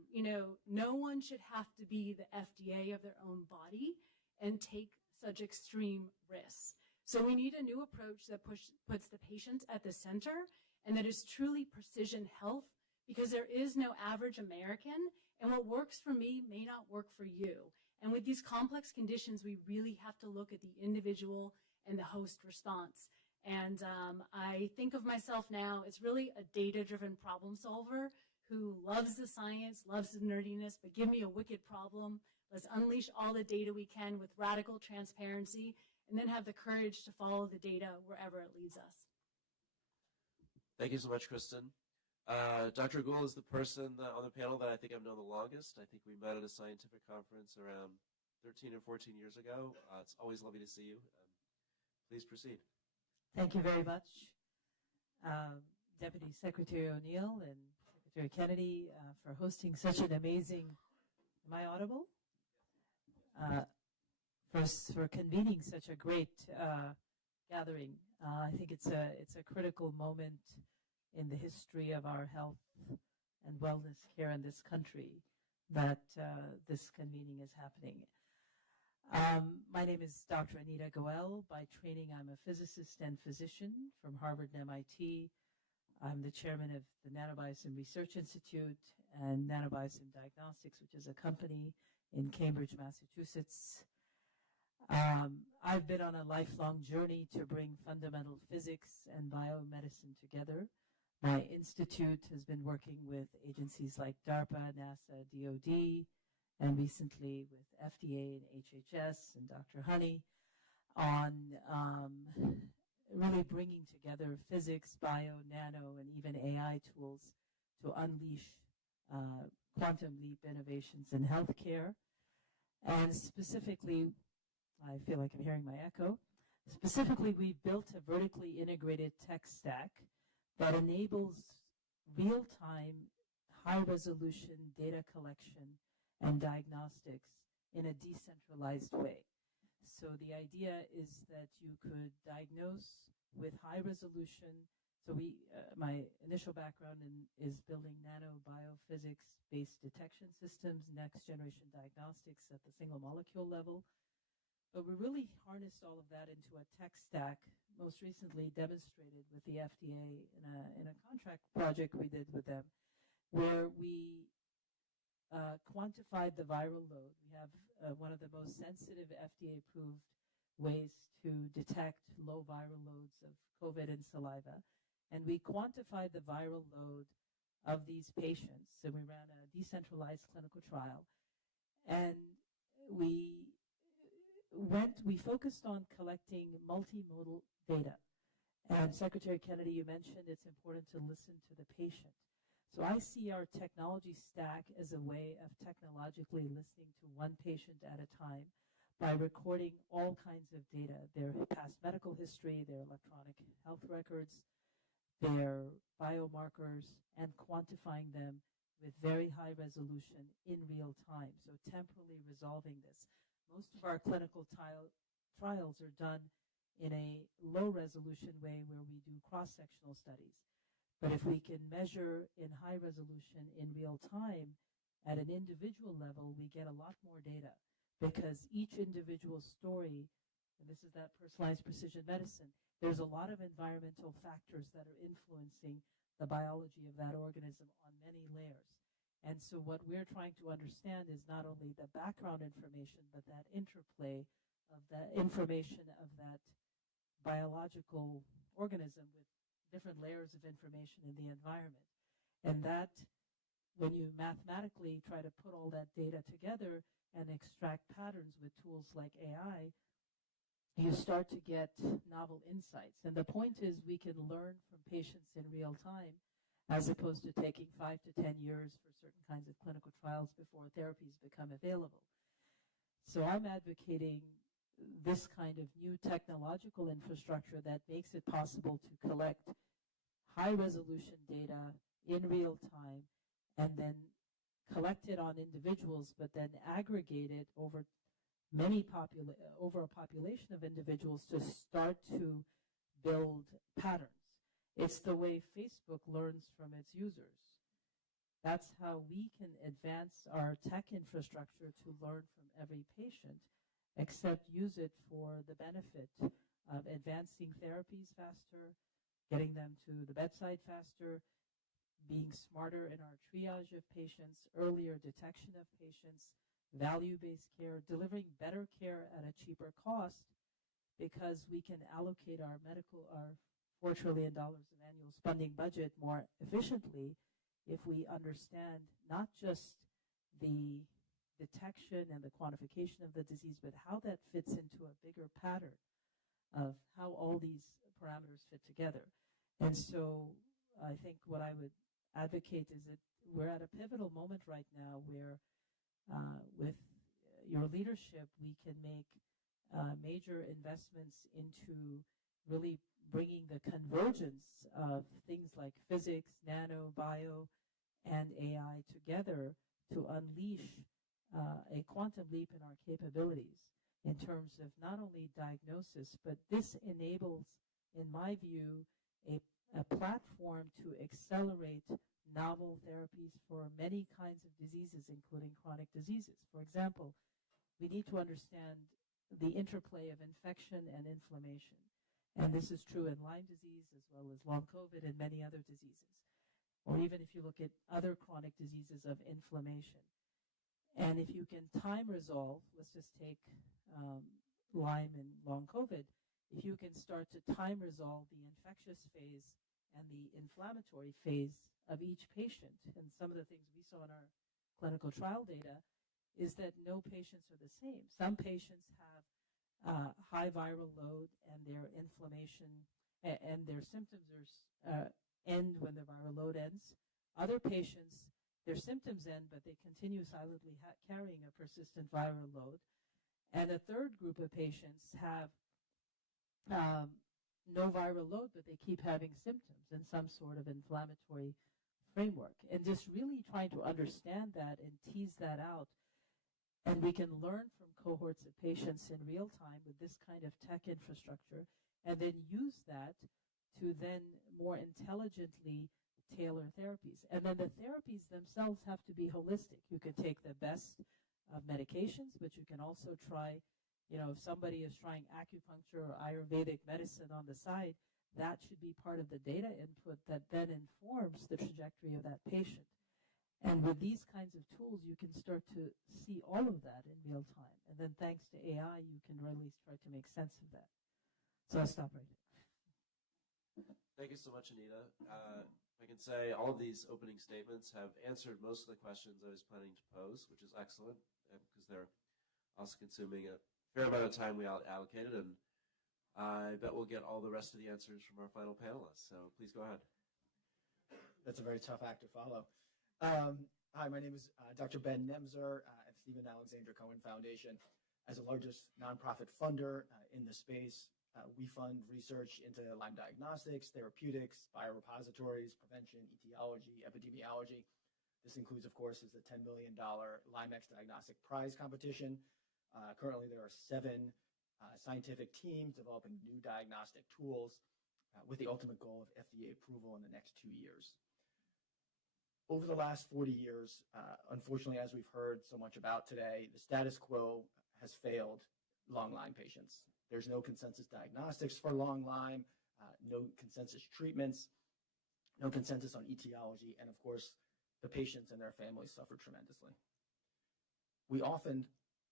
you know, no one should have to be the FDA of their own body and take such extreme risks. So we need a new approach that puts the patient at the center and that is truly precision health, because there is no average American, and what works for me may not work for you. And with these complex conditions, we really have to look at the individual and the host response. And I think of myself now as really a data-driven problem solver who loves the science, loves the nerdiness, but give me a wicked problem. Let's unleash all the data we can with radical transparency, and then have the courage to follow the data wherever it leads us. Thank you so much, Kristen. Dr. Gould is the person on the panel that I think I've known the longest. I think we met at a scientific conference around 13 or 14 years ago. It's always lovely to see you. Please proceed. Thank you very much, Deputy Secretary O'Neill and Secretary Kennedy, for hosting such an amazing, am I audible? For convening such a great gathering. I think it's a critical moment in the history of our health and wellness care in this country that this convening is happening. My name is Dr. Anita Goel. By training, I'm a physicist and physician from Harvard and MIT. I'm the chairman of the Nanobio Research Institute and Nanobio Diagnostics, which is a company in Cambridge, Massachusetts. I've been on a lifelong journey to bring fundamental physics and biomedicine together. My institute has been working with agencies like DARPA, NASA, DOD, and recently with FDA and HHS and Dr. Honey on really bringing together physics, bio, nano, and even AI tools to unleash quantum leap innovations in healthcare. And specifically, I feel like I'm hearing my echo. Specifically, we've built a vertically integrated tech stack that enables real-time, high-resolution data collection and diagnostics in a decentralized way. So the idea is that you could diagnose with high resolution. So my initial background is building nanobiophysics-based detection systems, next-generation diagnostics at the single molecule level. But we really harnessed all of that into a tech stack, most recently demonstrated with the FDA in a contract project we did with them, where we quantified the viral load. We have one of the most sensitive FDA-approved ways to detect low viral loads of COVID in saliva. And we quantified the viral load of these patients. So we ran a decentralized clinical trial. And we focused on collecting multimodal data. And Secretary Kennedy, you mentioned it's important to listen to the patient. So I see our technology stack as a way of technologically listening to one patient at a time by recording all kinds of data, their past medical history, their electronic health records, their biomarkers, and quantifying them with very high resolution in real time, so temporally resolving this. Most of our clinical trials are done in a low resolution way where we do cross-sectional studies. But if we can measure in high resolution in real time at an individual level, we get a lot more data because each individual story, and this is that personalized precision medicine, there's a lot of environmental factors that are influencing the biology of that organism on many layers. And so what we're trying to understand is not only the background information, but that interplay of the information of that biological organism with different layers of information in the environment. And that, when you mathematically try to put all that data together and extract patterns with tools like AI, you start to get novel insights. And the point is we can learn from patients in real time as opposed to taking 5 to 10 years for certain kinds of clinical trials before therapies become available. So I'm advocating this kind of new technological infrastructure that makes it possible to collect high-resolution data in real time and then collect it on individuals, but then aggregate it over a population of individuals to start to build patterns. It's the way Facebook learns from its users. That's how we can advance our tech infrastructure to learn from every patient, except use it for the benefit of advancing therapies faster, getting them to the bedside faster, being smarter in our triage of patients, earlier detection of patients, value-based care, delivering better care at a cheaper cost, because we can allocate our $4 trillion of annual spending budget more efficiently if we understand not just the detection and the quantification of the disease, but how that fits into a bigger pattern of how all these parameters fit together. And so I think what I would advocate is that we're at a pivotal moment right now where with your leadership, we can make major investments into really bringing the convergence of things like physics, nano, bio, and AI together to unleash a quantum leap in our capabilities in terms of not only diagnosis, but this enables, in my view, a platform to accelerate novel therapies for many kinds of diseases, including chronic diseases. For example, we need to understand the interplay of infection and inflammation. And this is true in Lyme disease as well as long COVID and many other diseases. Or even if you look at other chronic diseases of inflammation. And if you can time resolve, let's just take Lyme and long COVID, if you can start to time resolve the infectious phase and the inflammatory phase of each patient, and some of the things we saw in our clinical trial data is that no patients are the same. Some patients have high viral load and their inflammation and their symptoms end when the viral load ends. Other patients, their symptoms end, but they continue silently carrying a persistent viral load. And a third group of patients have no viral load, but they keep having symptoms and some sort of inflammatory framework. And just really trying to understand that and tease that out. And we can learn from cohorts of patients in real time with this kind of tech infrastructure, and then use that to then more intelligently tailor therapies. And then the therapies themselves have to be holistic. You can take the best of medications, but you can also try, if somebody is trying acupuncture or Ayurvedic medicine on the side, that should be part of the data input that then informs the trajectory of that patient. And with these kinds of tools, you can start to see all of that in real time. And then thanks to AI, you can really start to make sense of that. So I'll stop right here. Thank you so much, Anita. I can say all of these opening statements have answered most of the questions I was planning to pose, which is excellent, because they're also consuming a fair amount of time we allocated, and I bet we'll get all the rest of the answers from our final panelists. So please go ahead. That's a very tough act to follow. Hi, my name is Dr. Ben Nemzer at Stephen Alexander Cohen Foundation. As the largest nonprofit funder in the space, we fund research into Lyme diagnostics, therapeutics, biorepositories, prevention, etiology, epidemiology. This includes, of course, is the $10 million LymeX Diagnostic Prize competition. Currently, there are 7 scientific teams developing new diagnostic tools with the ultimate goal of FDA approval in the next 2 years. Over the last 40 years, unfortunately, as we've heard so much about today, the status quo has failed long Lyme patients. There's no consensus diagnostics for long Lyme, no consensus treatments, no consensus on etiology, and of course, the patients and their families suffer tremendously.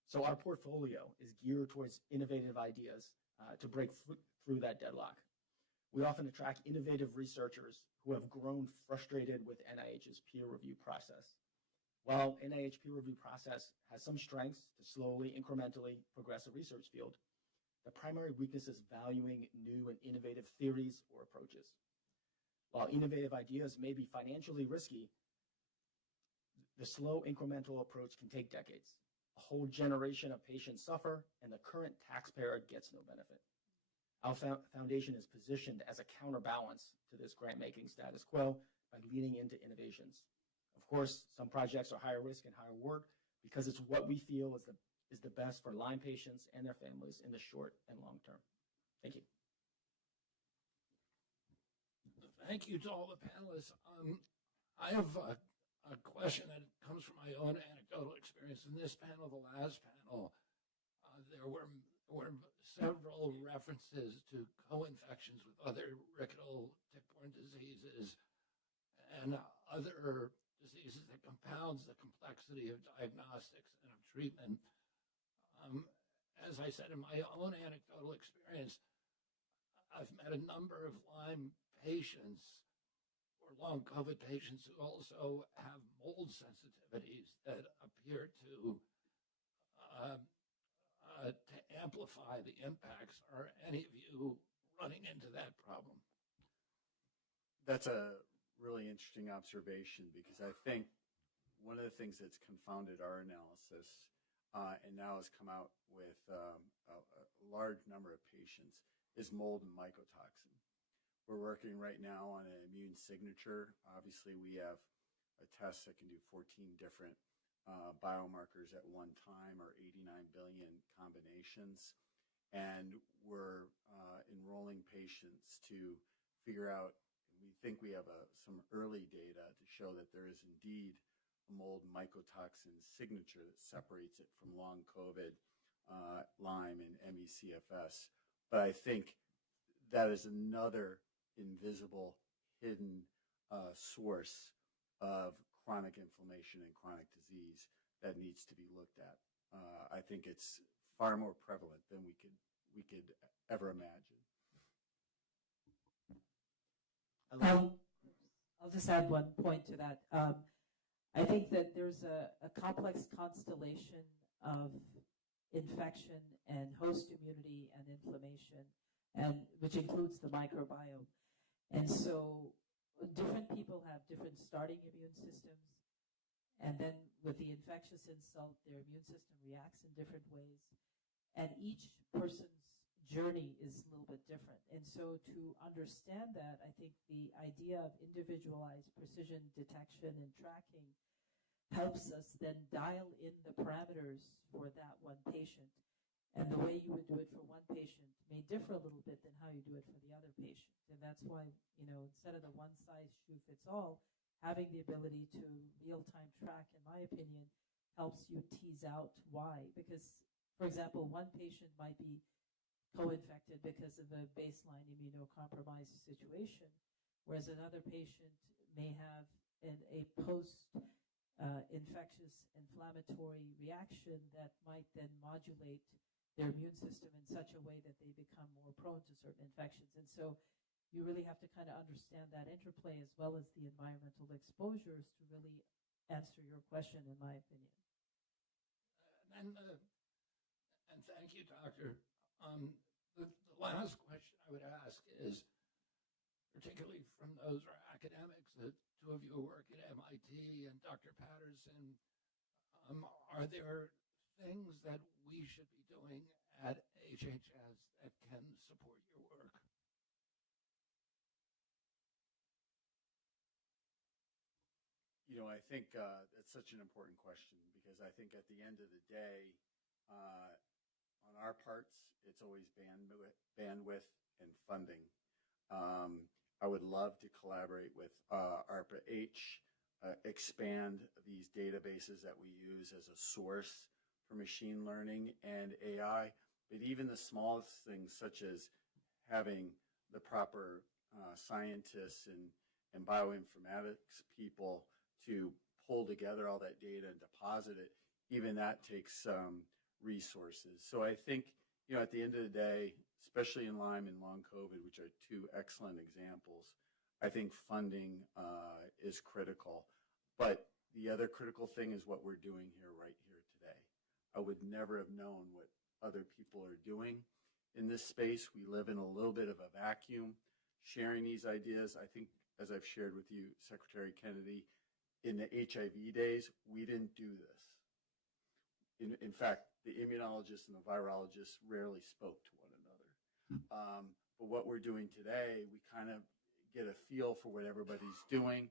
So our portfolio is geared towards innovative ideas to break through that deadlock. We often attract innovative researchers who have grown frustrated with NIH's peer review process. While NIH peer review process has some strengths to slowly, incrementally progress a research field, the primary weakness is valuing new and innovative theories or approaches. While innovative ideas may be financially risky, the slow incremental approach can take decades. A whole generation of patients suffer, and the current taxpayer gets no benefit. Our foundation is positioned as a counterbalance to this grant-making status quo by leaning into innovations. Of course, some projects are higher risk and higher work because it's what we feel is the best for Lyme patients and their families in the short and long term. Thank you. Thank you to all the panelists. I have a question that comes from my own anecdotal experience. In this panel, the last panel, there were several references to co-infections with other rickettsial tick-borne diseases and other diseases that compounds the complexity of diagnostics and of treatment. As I said, in my own anecdotal experience, I've met a number of Lyme patients or long COVID patients who also have mold sensitivities that appear to amplify the impacts. Are any of you running into that problem? That's a really interesting observation, because I think one of the things that's confounded our analysis and now has come out with a large number of patients is mold and mycotoxin. We're working right now on an immune signature. Obviously, we have a test that can do 14 different biomarkers at one time, or 89 billion combinations. And we're enrolling patients to figure out, and we think we have some early data to show that there is indeed a mold mycotoxin signature that separates it from long COVID, Lyme, and ME/CFS. But I think that is another invisible, hidden source of chronic inflammation and chronic disease that needs to be looked at. I think it's far more prevalent than we could ever imagine. I'll just add one point to that. I think that there's a complex constellation of infection and host immunity and inflammation, and which includes the microbiome. And so different people have different starting immune systems, and then with the infectious insult, their immune system reacts in different ways, and each person's journey is a little bit different. And so to understand that, I think the idea of individualized precision detection and tracking helps us then dial in the parameters for that one patient. And the way you would do it for one patient may differ a little bit than how you do it for the other patient. And that's why, instead of the one-size-shoe-fits-all, having the ability to real-time track, in my opinion, helps you tease out why. Because, for example, one patient might be co-infected because of a baseline immunocompromised situation, whereas another patient may have a post-infectious inflammatory reaction that might then modulate their immune system in such a way that they become more prone to certain infections. And so you really have to kind of understand that interplay as well as the environmental exposures to really answer your question, in my opinion. And thank you, Doctor. The last question I would ask is, particularly from those who are academics, the two of you who work at MIT and Dr. Patterson, are there things that we should be doing at HHS that can support your work? I think that's such an important question, because I think at the end of the day, on our parts, it's always bandwidth and funding. I would love to collaborate with ARPA-H, expand these databases that we use as a source for machine learning and AI, but even the smallest things such as having the proper scientists and bioinformatics people to pull together all that data and deposit it, even that takes resources. So I think, at the end of the day, especially in Lyme and long COVID, which are two excellent examples, I think funding is critical. But the other critical thing is what we're doing here right here today. I would never have known what other people are doing in this space. We live in a little bit of a vacuum. Sharing these ideas, I think, as I've shared with you, Secretary Kennedy, in the HIV days, we didn't do this. In fact, the immunologists and the virologists rarely spoke to one another. But what we're doing today, we kind of get a feel for what everybody's doing.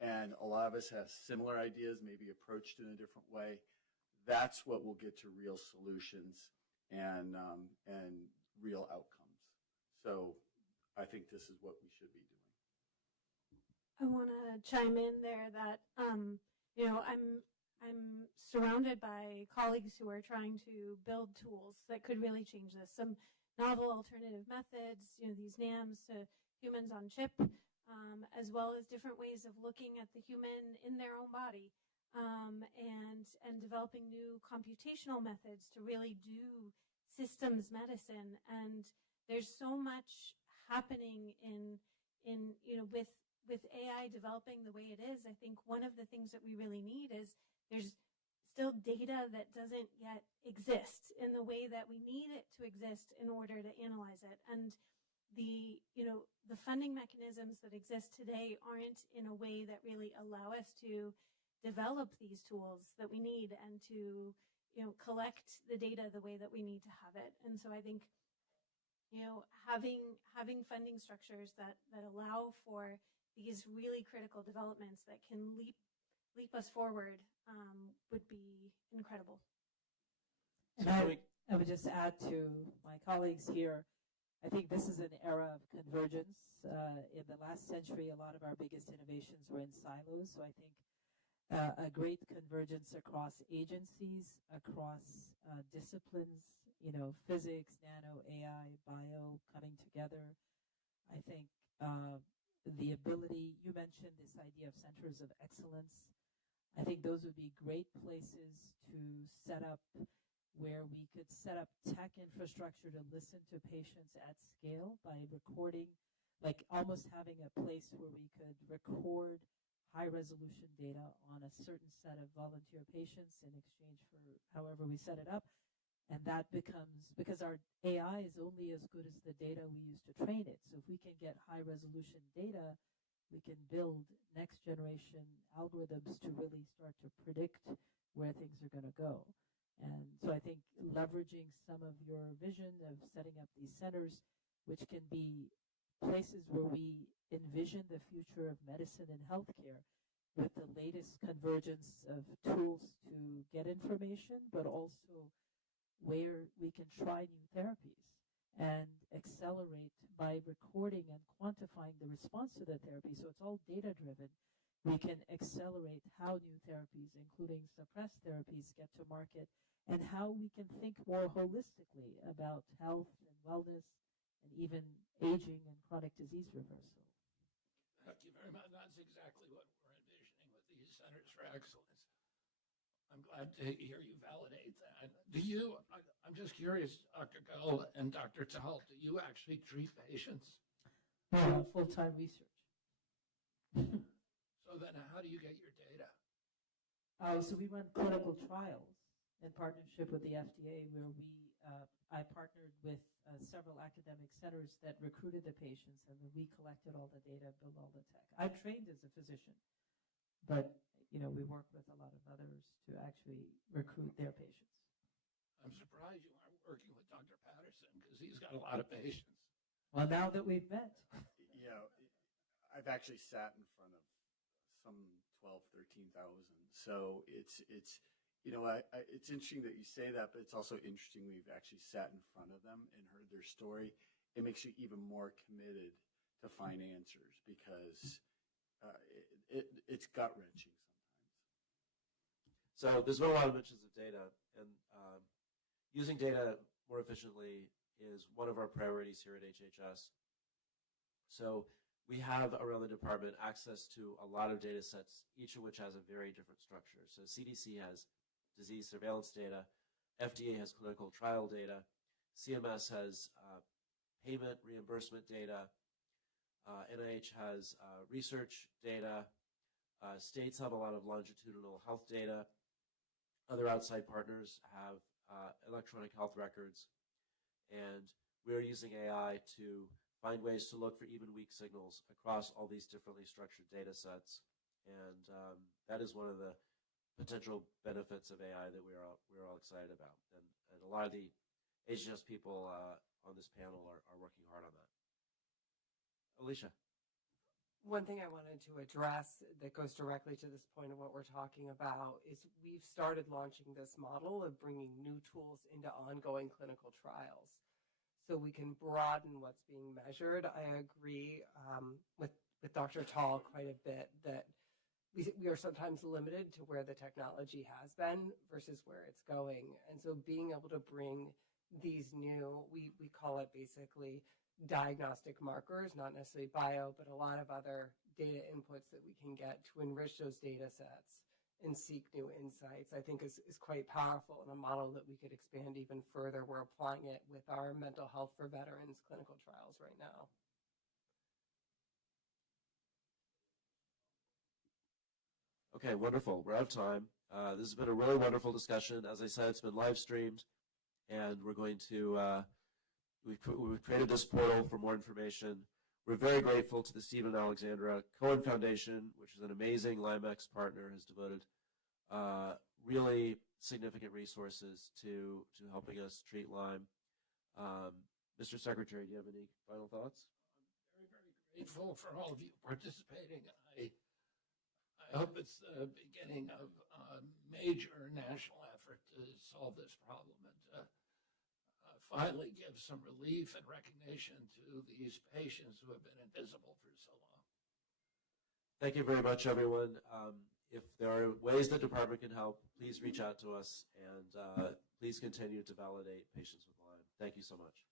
And a lot of us have similar ideas, maybe approached in a different way. That's what will get to real solutions and real outcomes. So I think this is what we should be doing. I want to chime in there that, I'm surrounded by colleagues who are trying to build tools that could really change this. Some novel alternative methods, these NAMs to humans on chip, as well as different ways of looking at the human in their own body, and developing new computational methods to really do systems medicine. And there's so much happening with AI developing the way it is. I think one of the things that we really need is there's still data that doesn't yet exist in the way that we need it to exist in order to analyze it. And the funding mechanisms that exist today aren't in a way that really allow us to develop these tools that we need and to collect the data the way that we need to have it. And so I think having funding structures that allow for these really critical developments that can leap us forward would be incredible. And I would just add to my colleagues here, I think this is an era of convergence. In the last century, a lot of our biggest innovations were in silos. So I think a great convergence across agencies, across disciplines, physics, nano, AI, bio coming together. I think the ability, you mentioned this idea of centers of excellence. I think those would be great places to set up where we could set up tech infrastructure to listen to patients at scale by recording, like almost having a place where we could record high resolution data on a certain set of volunteer patients in exchange for however we set it up. And that becomes, because our AI is only as good as the data we use to train it. So if we can get high resolution data, we can build next generation algorithms to really start to predict where things are going to go. And so I think leveraging some of your vision of setting up these centers, which can be places where we envision the future of medicine and healthcare with the latest convergence of tools to get information, but also where we can try new therapies and accelerate by recording and quantifying the response to the therapy. So it's all data driven. We can accelerate how new therapies, including suppressed therapies, get to market, and how we can think more holistically about health and wellness and even aging and chronic disease reversal. Thank you very much. That's exactly what we're envisioning with these centers for excellence. I'm glad to hear you validate that. I'm just curious, Dr. Gull and Dr. Tal, do you actually treat patients? Full-time research. So then how do you get your data? So we run clinical trials in partnership with the FDA where I partnered with several academic centers that recruited the patients, and then we collected all the data, built all the tech. I'm trained as a physician, but we work with a lot of others to actually recruit their patients. I'm surprised you aren't working with Dr. Patterson because he's got a lot of patients. Well, now that we've met. I've actually sat in front of some 12, 13,000. So it's interesting that you say that, but it's also interesting we've actually sat in front of them and heard their story. It makes you even more committed to find answers because it's gut-wrenching sometimes. So there's been a lot of mentions of data, and using data more efficiently is one of our priorities here at HHS. So we have around the department access to a lot of data sets, each of which has a very different structure. So CDC has disease surveillance data, FDA has clinical trial data, CMS has payment reimbursement data, NIH has research data, states have a lot of longitudinal health data, other outside partners have electronic health records, and we're using AI to find ways to look for even weak signals across all these differently structured data sets. And that is one of the potential benefits of AI that we're all excited about. And a lot of the HHS people on this panel are working hard on that. Alicia. One thing I wanted to address that goes directly to this point of what we're talking about is we've started launching this model of bringing new tools into ongoing clinical trials so we can broaden what's being measured. I agree with Dr. Tall quite a bit that we are sometimes limited to where the technology has been versus where it's going. And so being able to bring these new, we call it basically diagnostic markers, not necessarily bio, but a lot of other data inputs that we can get to enrich those data sets and seek new insights, I think is quite powerful and a model that we could expand even further. We're applying it with our mental health for veterans clinical trials right now. Okay, wonderful. We're out of time. This has been a really wonderful discussion. As I said, it's been live streamed, and we're going to we've created this portal for more information. We're very grateful to the Stephen Alexandra Cohen Foundation, which is an amazing LymeX partner, has devoted really significant resources to helping us treat Lyme. Mr. Secretary, do you have any final thoughts? I'm very, very grateful for all of you participating. I hope it's the beginning of a major national effort to solve this problem and to finally give some relief and recognition to these patients who have been invisible for so long. Thank you very much, everyone. If there are ways the department can help, please reach out to us, and please continue to validate patients with Lyme. Thank you so much.